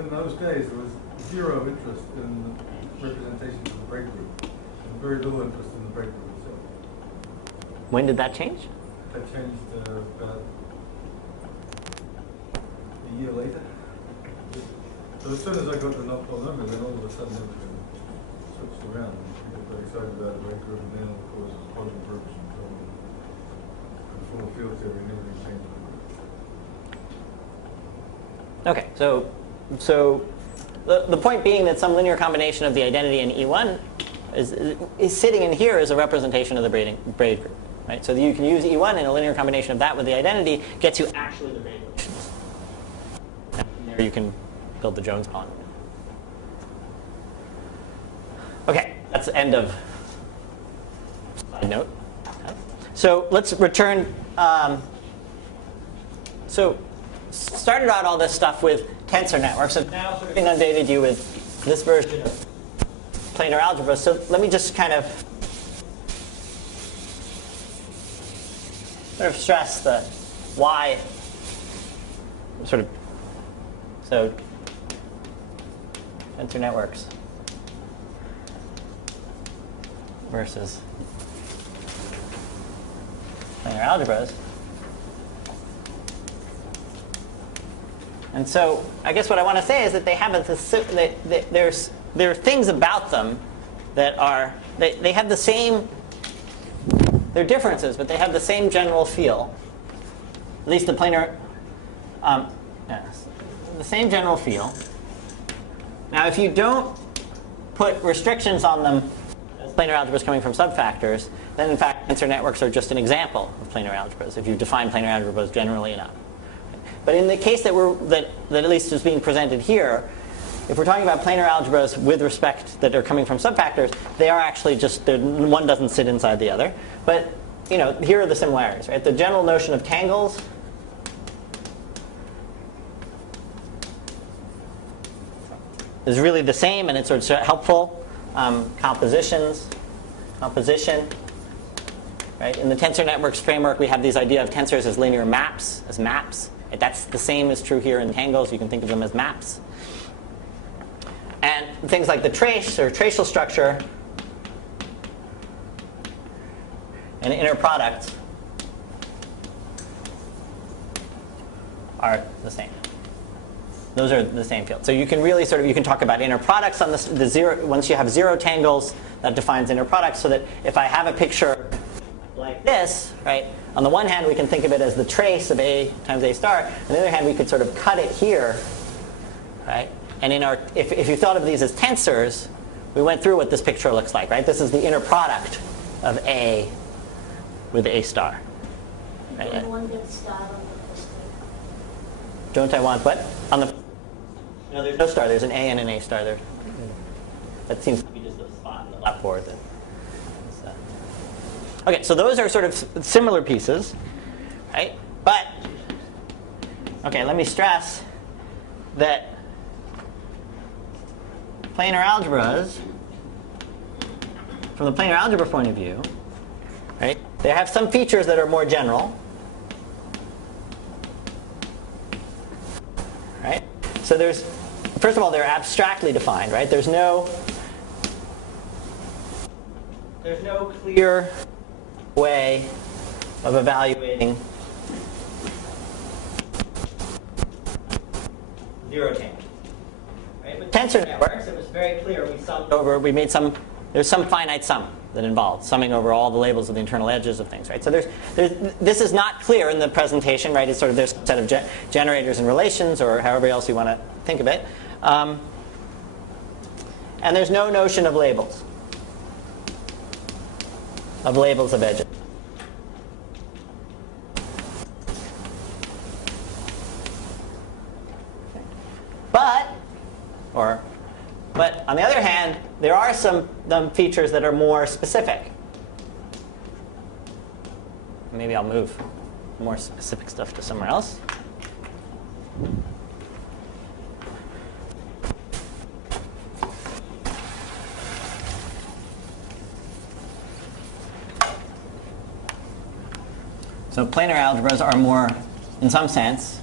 in those days there was zero interest in representations of the braid group, and very little interest in the braid group itself. When did that change? That changed about a year later. So as soon as I got the not-full number, then all of a sudden everything switched around. I got very excited about the braid group, and then of course it's quantum groups and so on. And formal field theory and everything changed. Okay, so the point being that some linear combination of the identity in E1 is sitting in here as a representation of the braid group, right? So you can use E1 in a linear combination of that with the identity, gets you actually the braid relations. And there you can build the Jones polynomial. Okay, that's the end of side note. So let's return. So started out all this stuff with tensor networks. So now sort of inundated you with this version of planar algebra. So let me just kind of stress the why sort of. So tensor networks versus planar algebras. And so I guess what I want to say is that they have there are things about them that are, they have the same, they're differences, but they have the same general feel. At least the planar, the same general feel. Now if you don't put restrictions on them as planar algebras coming from subfactors, then in fact tensor networks are just an example of planar algebras if you define planar algebras generally enough. But in the case that at least is being presented here, if we're talking about planar algebras with respect that are coming from subfactors, they are actually just, one doesn't sit inside the other. But here are the similarities, right? The general notion of tangles is really the same, and it's sort of helpful. Composition, right? In the tensor networks framework, we have this idea of tensors as linear maps, as maps. That's the same is true here in tangles. You can think of them as maps. And things like the trace or tracial structure and inner product are the same. Those are the same field. So you can really you can talk about inner products on the zero. Once you have zero tangles, that defines inner products. So that if I have a picture like this, right? On the one hand, we can think of it as the trace of A times A star. On the other hand, we could sort of cut it here, right? And in our, if you thought of these as tensors, we went through what this picture looks like, right? This is the inner product of A with A star. Right? Don't want that star on the first one. Don't I want what? On the no, there's no star. There's an A and an A star there. That seems to be just a spot in the blackboard. Okay, so those are sort of similar pieces, right? But, okay, let me stress that planar algebras, from the planar algebra point of view, right, they have some features that are more general, right? So there's, first of all, they're abstractly defined, right? There's no clear way of evaluating zero tangent. Right? With tensor networks, it was very clear. We summed over. We made some. There's some finite sum. that involved summing over all the labels of the internal edges of things, right? So this is not clear in the presentation, right? It's sort of there's a set of generators and relations, or however else you want to think of it. And there's no notion of labels of edges. But on the other hand, there are some features that are more specific. Maybe I'll move more specific stuff to somewhere else. So planar algebras are more, in some sense,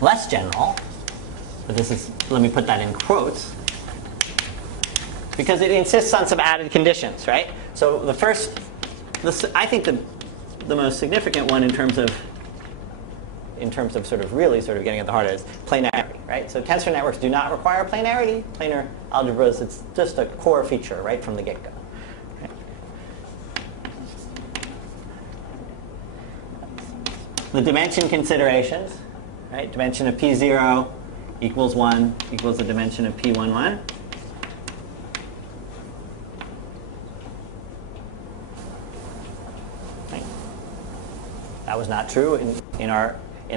less general. But this is, let me put that in quotes, because it insists on some added conditions, right? So the first, I think the most significant one in terms of sort of really sort of getting at the heart of it is planarity, right? So tensor networks do not require planarity. Planar algebras, it's just a core feature right from the get-go. Right? The dimension considerations, right? Dimension of P0 equals 1 equals the dimension of P11. Right. That was not true in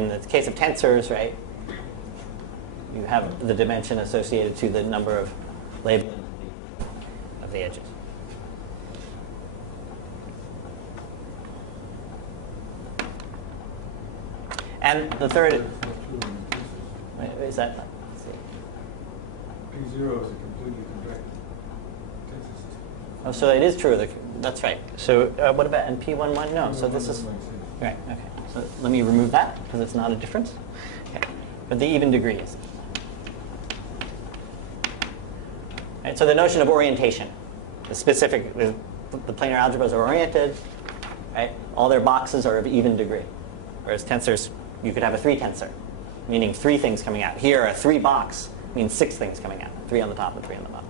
the case of tensors, right? You have the dimension associated to the number of labeling of the edges. And the third. Is that? Let's see. P0 is a completely contracted tensor system. Oh, so it is true. That's right. So what about and P11? No. So this is right. Okay. So let me remove that because it's not a difference. Okay. But the even degrees. Right. So the notion of orientation, the planar algebras are oriented. Right. All their boxes are of even degree, whereas tensors, you could have a 3 tensor. Meaning 3 things coming out. Here, a 3 box means 6 things coming out. 3 on the top and 3 on the bottom.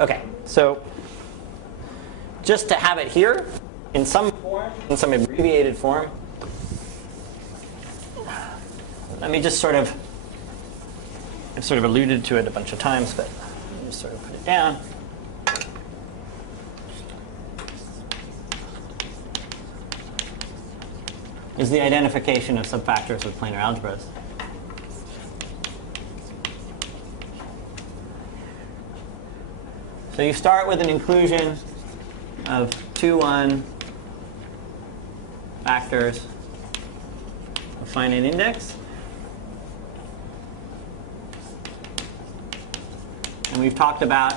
Okay, so just to have it here in some form, in some abbreviated form, let me just I've sort of alluded to it a bunch of times, but let me just sort of put it down. Is the identification of subfactors with planar algebras. So you start with an inclusion of 2, 1 factors of finite index. And we've talked about,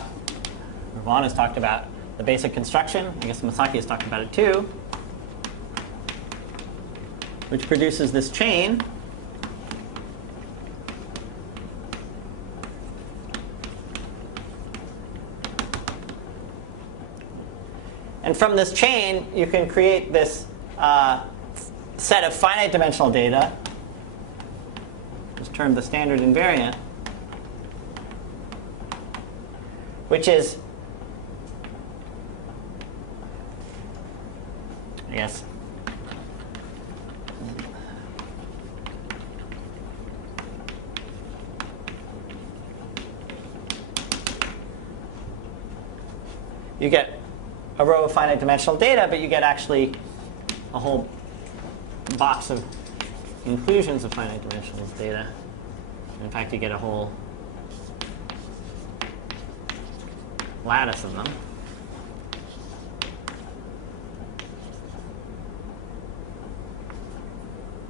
Ravon has talked about the basic construction. I guess Masaki has talked about it too, which produces this chain. And from this chain, you can create this set of finite dimensional data, which is termed the standard invariant, which is, I guess, you get a row of finite dimensional data, but you get actually a whole box of inclusions of finite dimensional data. In fact, you get a whole lattice of them.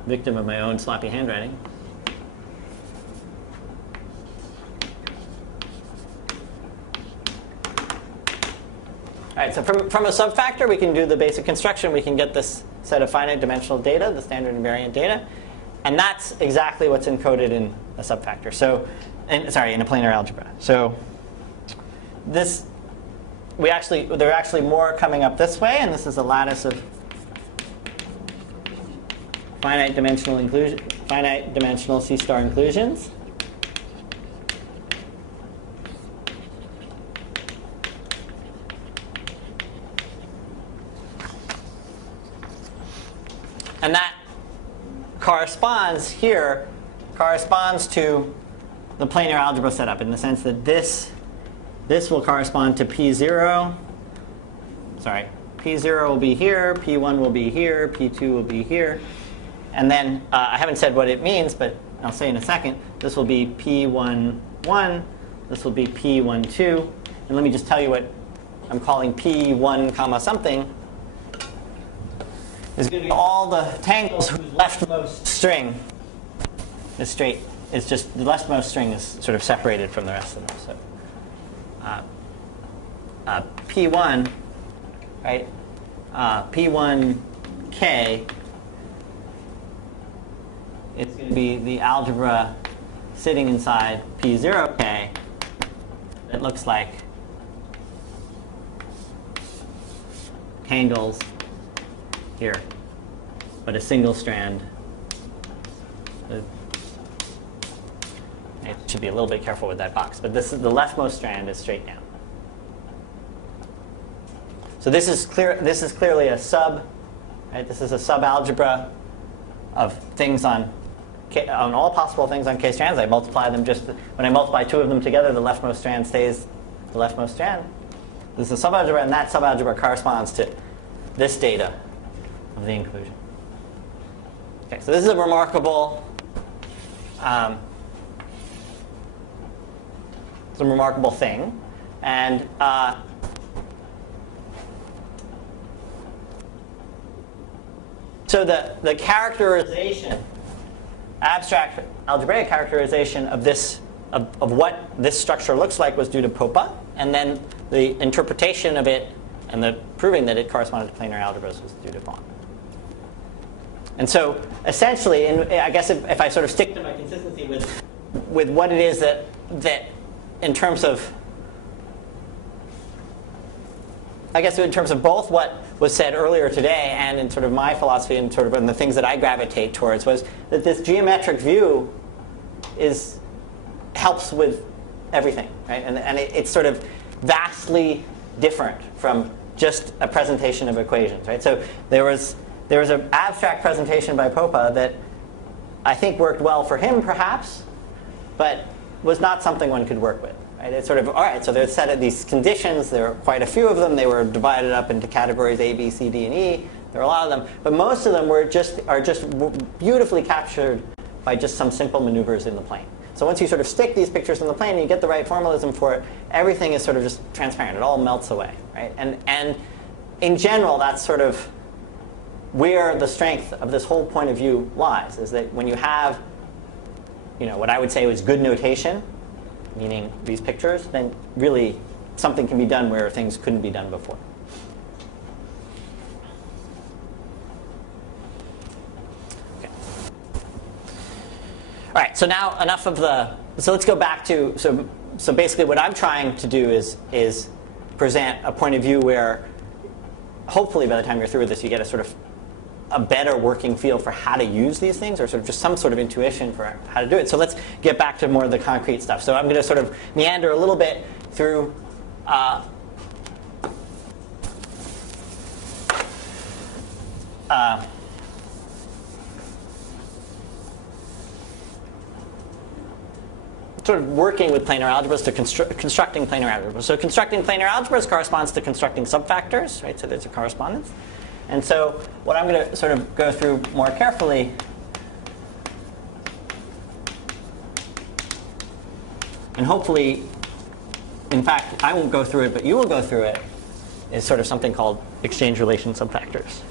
Victim of my own sloppy handwriting. All right, so from a subfactor, we can do the basic construction. We can get this set of finite dimensional data, the standard invariant data. And that's exactly what's encoded in a subfactor. So, in a planar algebra. So this, there are actually more coming up this way, and this is a lattice of finite dimensional C-star inclusions. And that corresponds here, corresponds to the planar algebra setup in the sense that this will correspond to P0. Sorry, P0 will be here, P1 will be here, P2 will be here. And then I haven't said what it means, but I'll say in a second. This will be P11. This will be P12. And let me just tell you what I'm calling P1 comma something is going to be all the tangles whose leftmost string is straight. It's just the leftmost string is sort of separated from the rest of them. So P1, right? P1K is going to be the algebra sitting inside P0K that looks like tangles here, but a single strand. I should be a little bit careful with that box, but this is the leftmost strand is straight down. So this is clear. This is clearly a sub. Right? This is a subalgebra of things on all possible things on k strands. I multiply them just when I multiply two of them together, the leftmost strand stays the leftmost strand. This is a subalgebra, and that subalgebra corresponds to this data of the inclusion. Okay, so this is a remarkable. It's a remarkable thing, and so the characterization, abstract algebraic characterization of this of what this structure looks like was due to Popa, and then the interpretation of it and the proving that it corresponded to planar algebras was due to Vaughan. And so essentially, and I guess if I sort of stick to my consistency with what it is that in terms of, I guess in terms of both what was said earlier today and in sort of my philosophy and sort of in the things that I gravitate towards, was that this geometric view helps with everything, right? And it's sort of vastly different from just a presentation of equations, right? So there was an abstract presentation by Popa that I think worked well for him, perhaps, but was not something one could work with. Right? It's sort of, all right, so they're set at these conditions. There are quite a few of them. They were divided up into categories A, B, C, D, and E. There are a lot of them. But most of them are just beautifully captured by just some simple maneuvers in the plane. So once you sort of stick these pictures in the plane and you get the right formalism for it, everything is sort of just transparent. It all melts away. Right? And in general, that's sort of where the strength of this whole point of view lies, is that when you have what I would say was good notation, meaning these pictures, then really something can be done where things couldn't be done before. Okay. All right, so now enough of so let's go back to, so basically what I'm trying to do is present a point of view where hopefully by the time you're through with this, you get a sort of a better working feel for how to use these things, or sort of just some sort of intuition for how to do it. So let's get back to more of the concrete stuff. So I'm going to sort of meander a little bit through sort of working with planar algebras to constructing planar algebras. So constructing planar algebras corresponds to constructing subfactors, right? So there's a correspondence. And so what I'm going to sort of go through more carefully, and hopefully, in fact, I won't go through it, but you will go through it, is sort of something called exchange relation subfactors,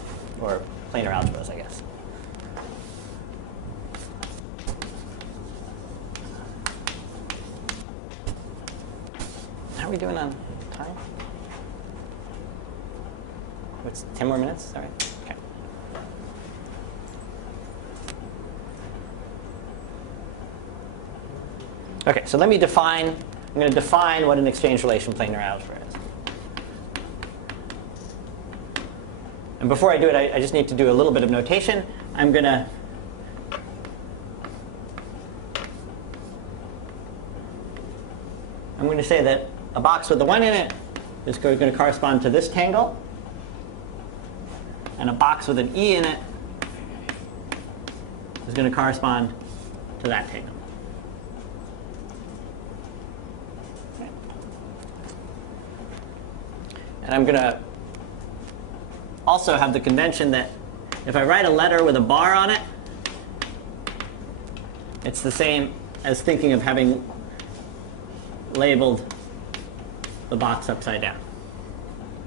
or planar algebras, I guess. How are we doing on time? What's 10 more minutes? All right. Okay. Okay, so let me define. I'm going to define what an exchange relation planar algebra is. And before I do it, I just need to do a little bit of notation. I'm going to say that a box with a 1 in it is going to correspond to this tangle. And a box with an E in it is going to correspond to that tangle. Okay. And I'm going to also have the convention that if I write a letter with a bar on it, it's the same as thinking of having labeled the box upside down.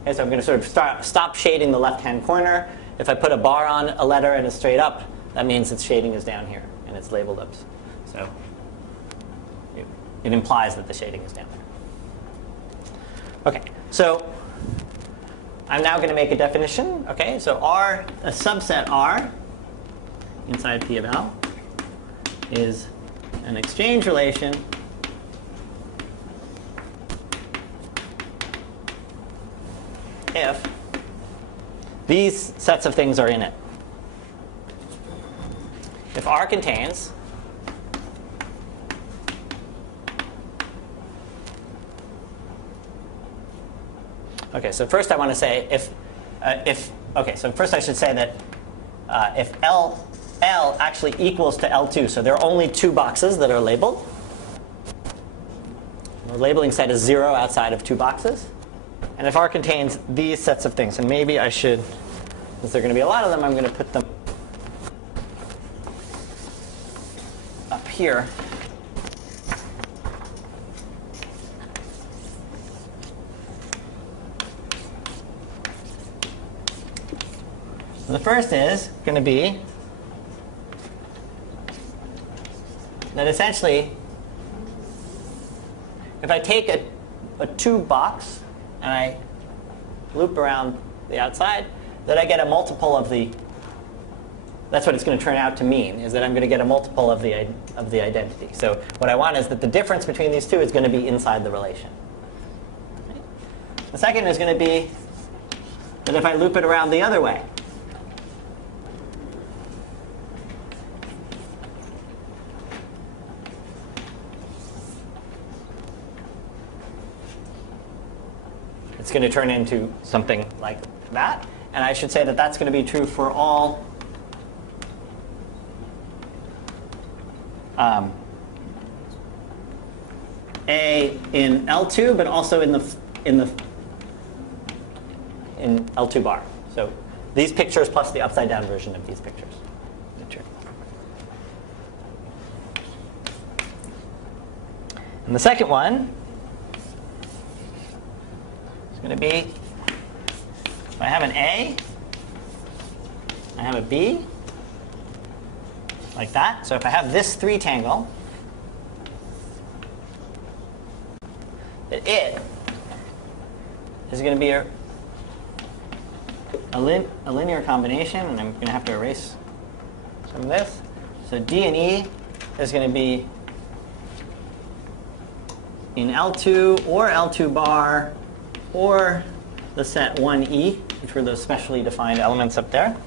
Okay, so I'm going to sort of stop shading the left-hand corner. If I put a bar on a letter and it's straight up, that means its shading is down here and it's labeled up. So it implies that the shading is down there. Okay, so I'm now going to make a definition. Okay, so R, a subset R inside P of L is an exchange relation if these sets of things are in it. If R contains okay, so first I want to say okay, so first I should say that if L actually equals to L2, so there are only two boxes that are labeled. The labeling set is 0 outside of two boxes. And if R contains these sets of things, and maybe I should, since there are going to be a lot of them, I'm going to put them up here. The first is going to be that essentially, if I take a tube box and I loop around the outside, that I get a multiple of the, that's what it's going to turn out to mean, is that I'm going to get a multiple of the identity. So what I want is that the difference between these two is going to be inside the relation. The second is going to be that if I loop it around the other way, it's going to turn into something like that. And I should say that that's going to be true for all A in L2, but also in L2 bar. So these pictures plus the upside down version of these pictures. And the second one going to be, if I have an A, I have a B, like that. So if I have this 3 tangle, it is going to be a linear combination, and I'm going to have to erase some of this. So D and E is going to be in L2 or L2 bar, or the set 1E, which were those specially defined elements up there.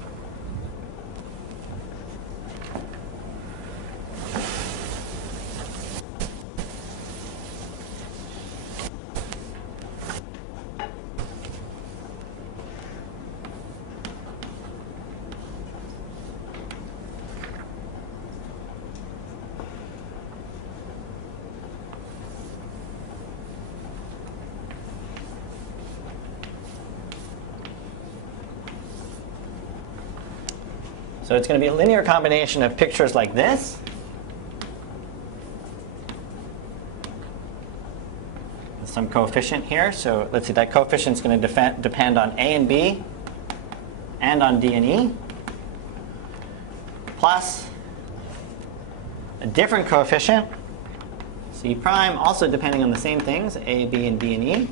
So it's going to be a linear combination of pictures like this. With some coefficient here. So let's see, that coefficient is going to depend on A and B and on D and E. Plus a different coefficient, C prime, also depending on the same things, A, B, and D and E.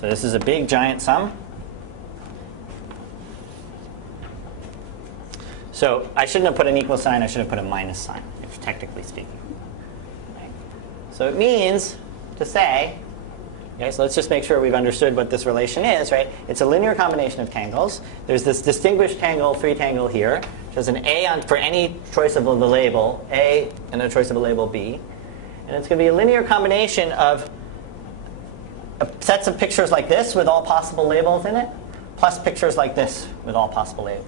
So this is a big, giant sum. So I shouldn't have put an equal sign. I should have put a minus sign, technically speaking. Okay. So it means to say Okay, so let's just make sure we've understood what this relation is, right? It's a linear combination of tangles. There's this distinguished tangle, 3 tangle here, which has an A for any choice of the label, A, and a choice of a label B. And it's going to be a linear combination of sets of pictures like this with all possible labels in it, plus pictures like this with all possible labels.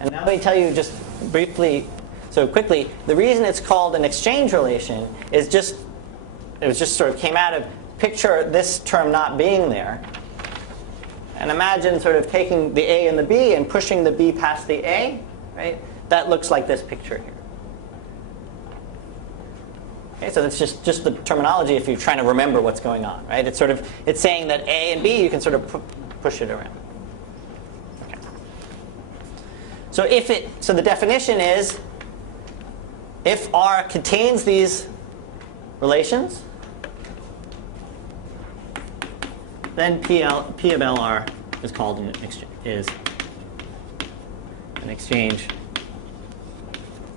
And now let me tell you just briefly, so quickly, the reason it's called an exchange relation is it was just sort of came out of picture this term not being there. And imagine sort of taking the A and the B and pushing the B past the A, right? That looks like this picture here. Okay, so that's just the terminology if you're trying to remember what's going on, right? It's saying that A and B, you can sort of push it around. Okay. So the definition is, if R contains these relations, then P of LR is called an exchange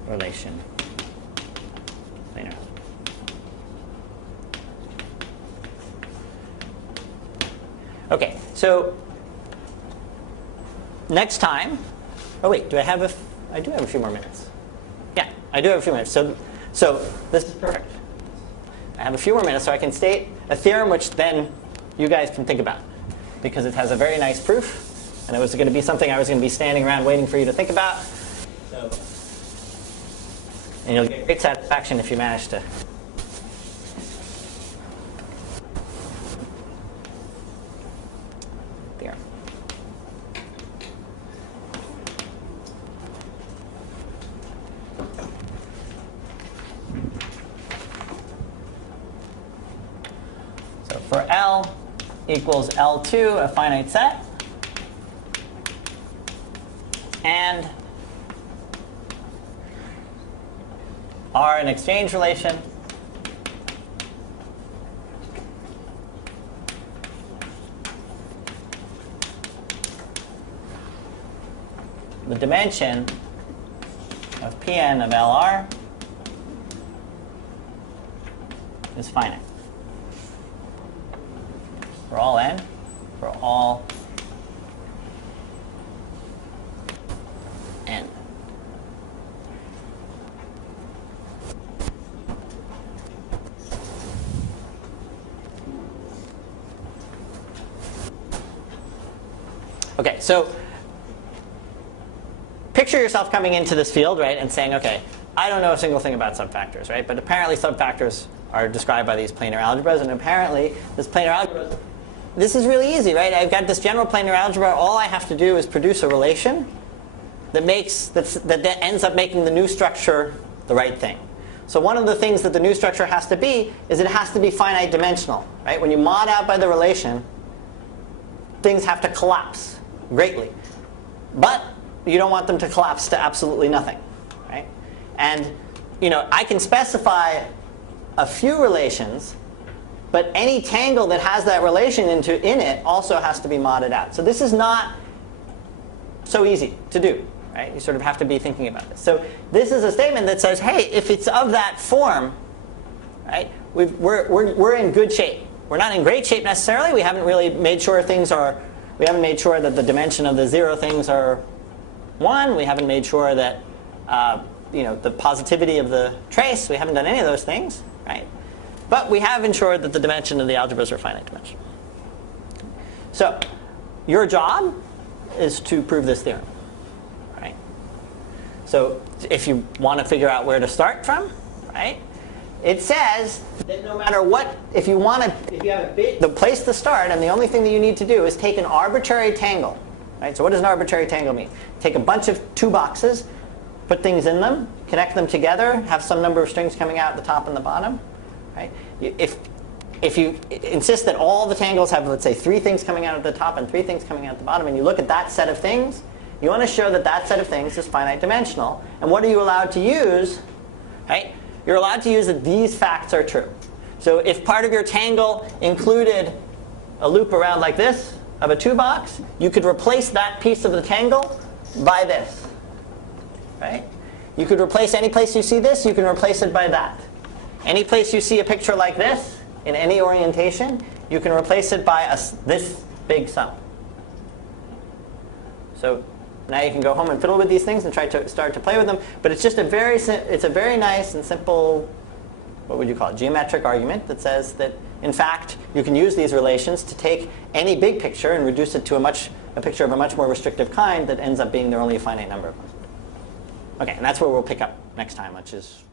relation. Planar. Okay, so next time. Oh wait, I do have a few more minutes. Yeah, I do have a few minutes. So this is perfect. I have a few more minutes, so I can state a theorem which then you guys can think about, because it has a very nice proof, and it was going to be something I was going to be standing around waiting for you to think about. And you'll get great satisfaction if you manage to. Theorem. So for L equals L2, a finite set, and R an exchange relation, the dimension of Pn of Lr is finite. For all n, for all n. Okay, so picture yourself coming into this field, right, and saying, okay, I don't know a single thing about subfactors, right? But apparently subfactors are described by these planar algebras, and apparently this planar algebra, this is really easy, right? I've got this general planar algebra. All I have to do is produce a relation that ends up making the new structure the right thing. So one of the things that the new structure has to be is it has to be finite dimensional, right? When you mod out by the relation, things have to collapse greatly. But you don't want them to collapse to absolutely nothing, right? And I can specify a few relations, but any tangle that has that relation in it also has to be modded out. So this is not so easy to do, right? You sort of have to be thinking about this. So this is a statement that says, hey, if it's of that form, right, we're in good shape. We're not in great shape necessarily. We haven't really made sure we haven't made sure that the dimension of the 0 things are 1. We haven't made sure that the positivity of the trace. We haven't done any of those things, right? But we have ensured that the dimension of the algebras are finite dimensional. So your job is to prove this theorem, right? So if you want to figure out where to start from, right? It says that no matter what, if you have the place to start, and the only thing that you need to do is take an arbitrary tangle, right? So what does an arbitrary tangle mean? Take a bunch of 2 boxes, put things in them, connect them together, have some number of strings coming out at the top and the bottom, right? If you insist that all the tangles have, let's say, 3 things coming out at the top and 3 things coming out at the bottom, and you look at that set of things, you want to show that that set of things is finite dimensional. And what are you allowed to use, right? You're allowed to use that these facts are true. So if part of your tangle included a loop around like this of a 2 box, you could replace that piece of the tangle by this, right? You could replace any place you see this, you can replace it by that. Any place you see a picture like this, in any orientation, you can replace it by this big sum. So now you can go home and fiddle with these things and try to start to play with them. But it's just a very nice and simple, what would you call it, geometric argument that says that, in fact, you can use these relations to take any big picture and reduce it to a picture of a much more restrictive kind that ends up being there only a finite number of them. OK, and that's where we'll pick up next time, which is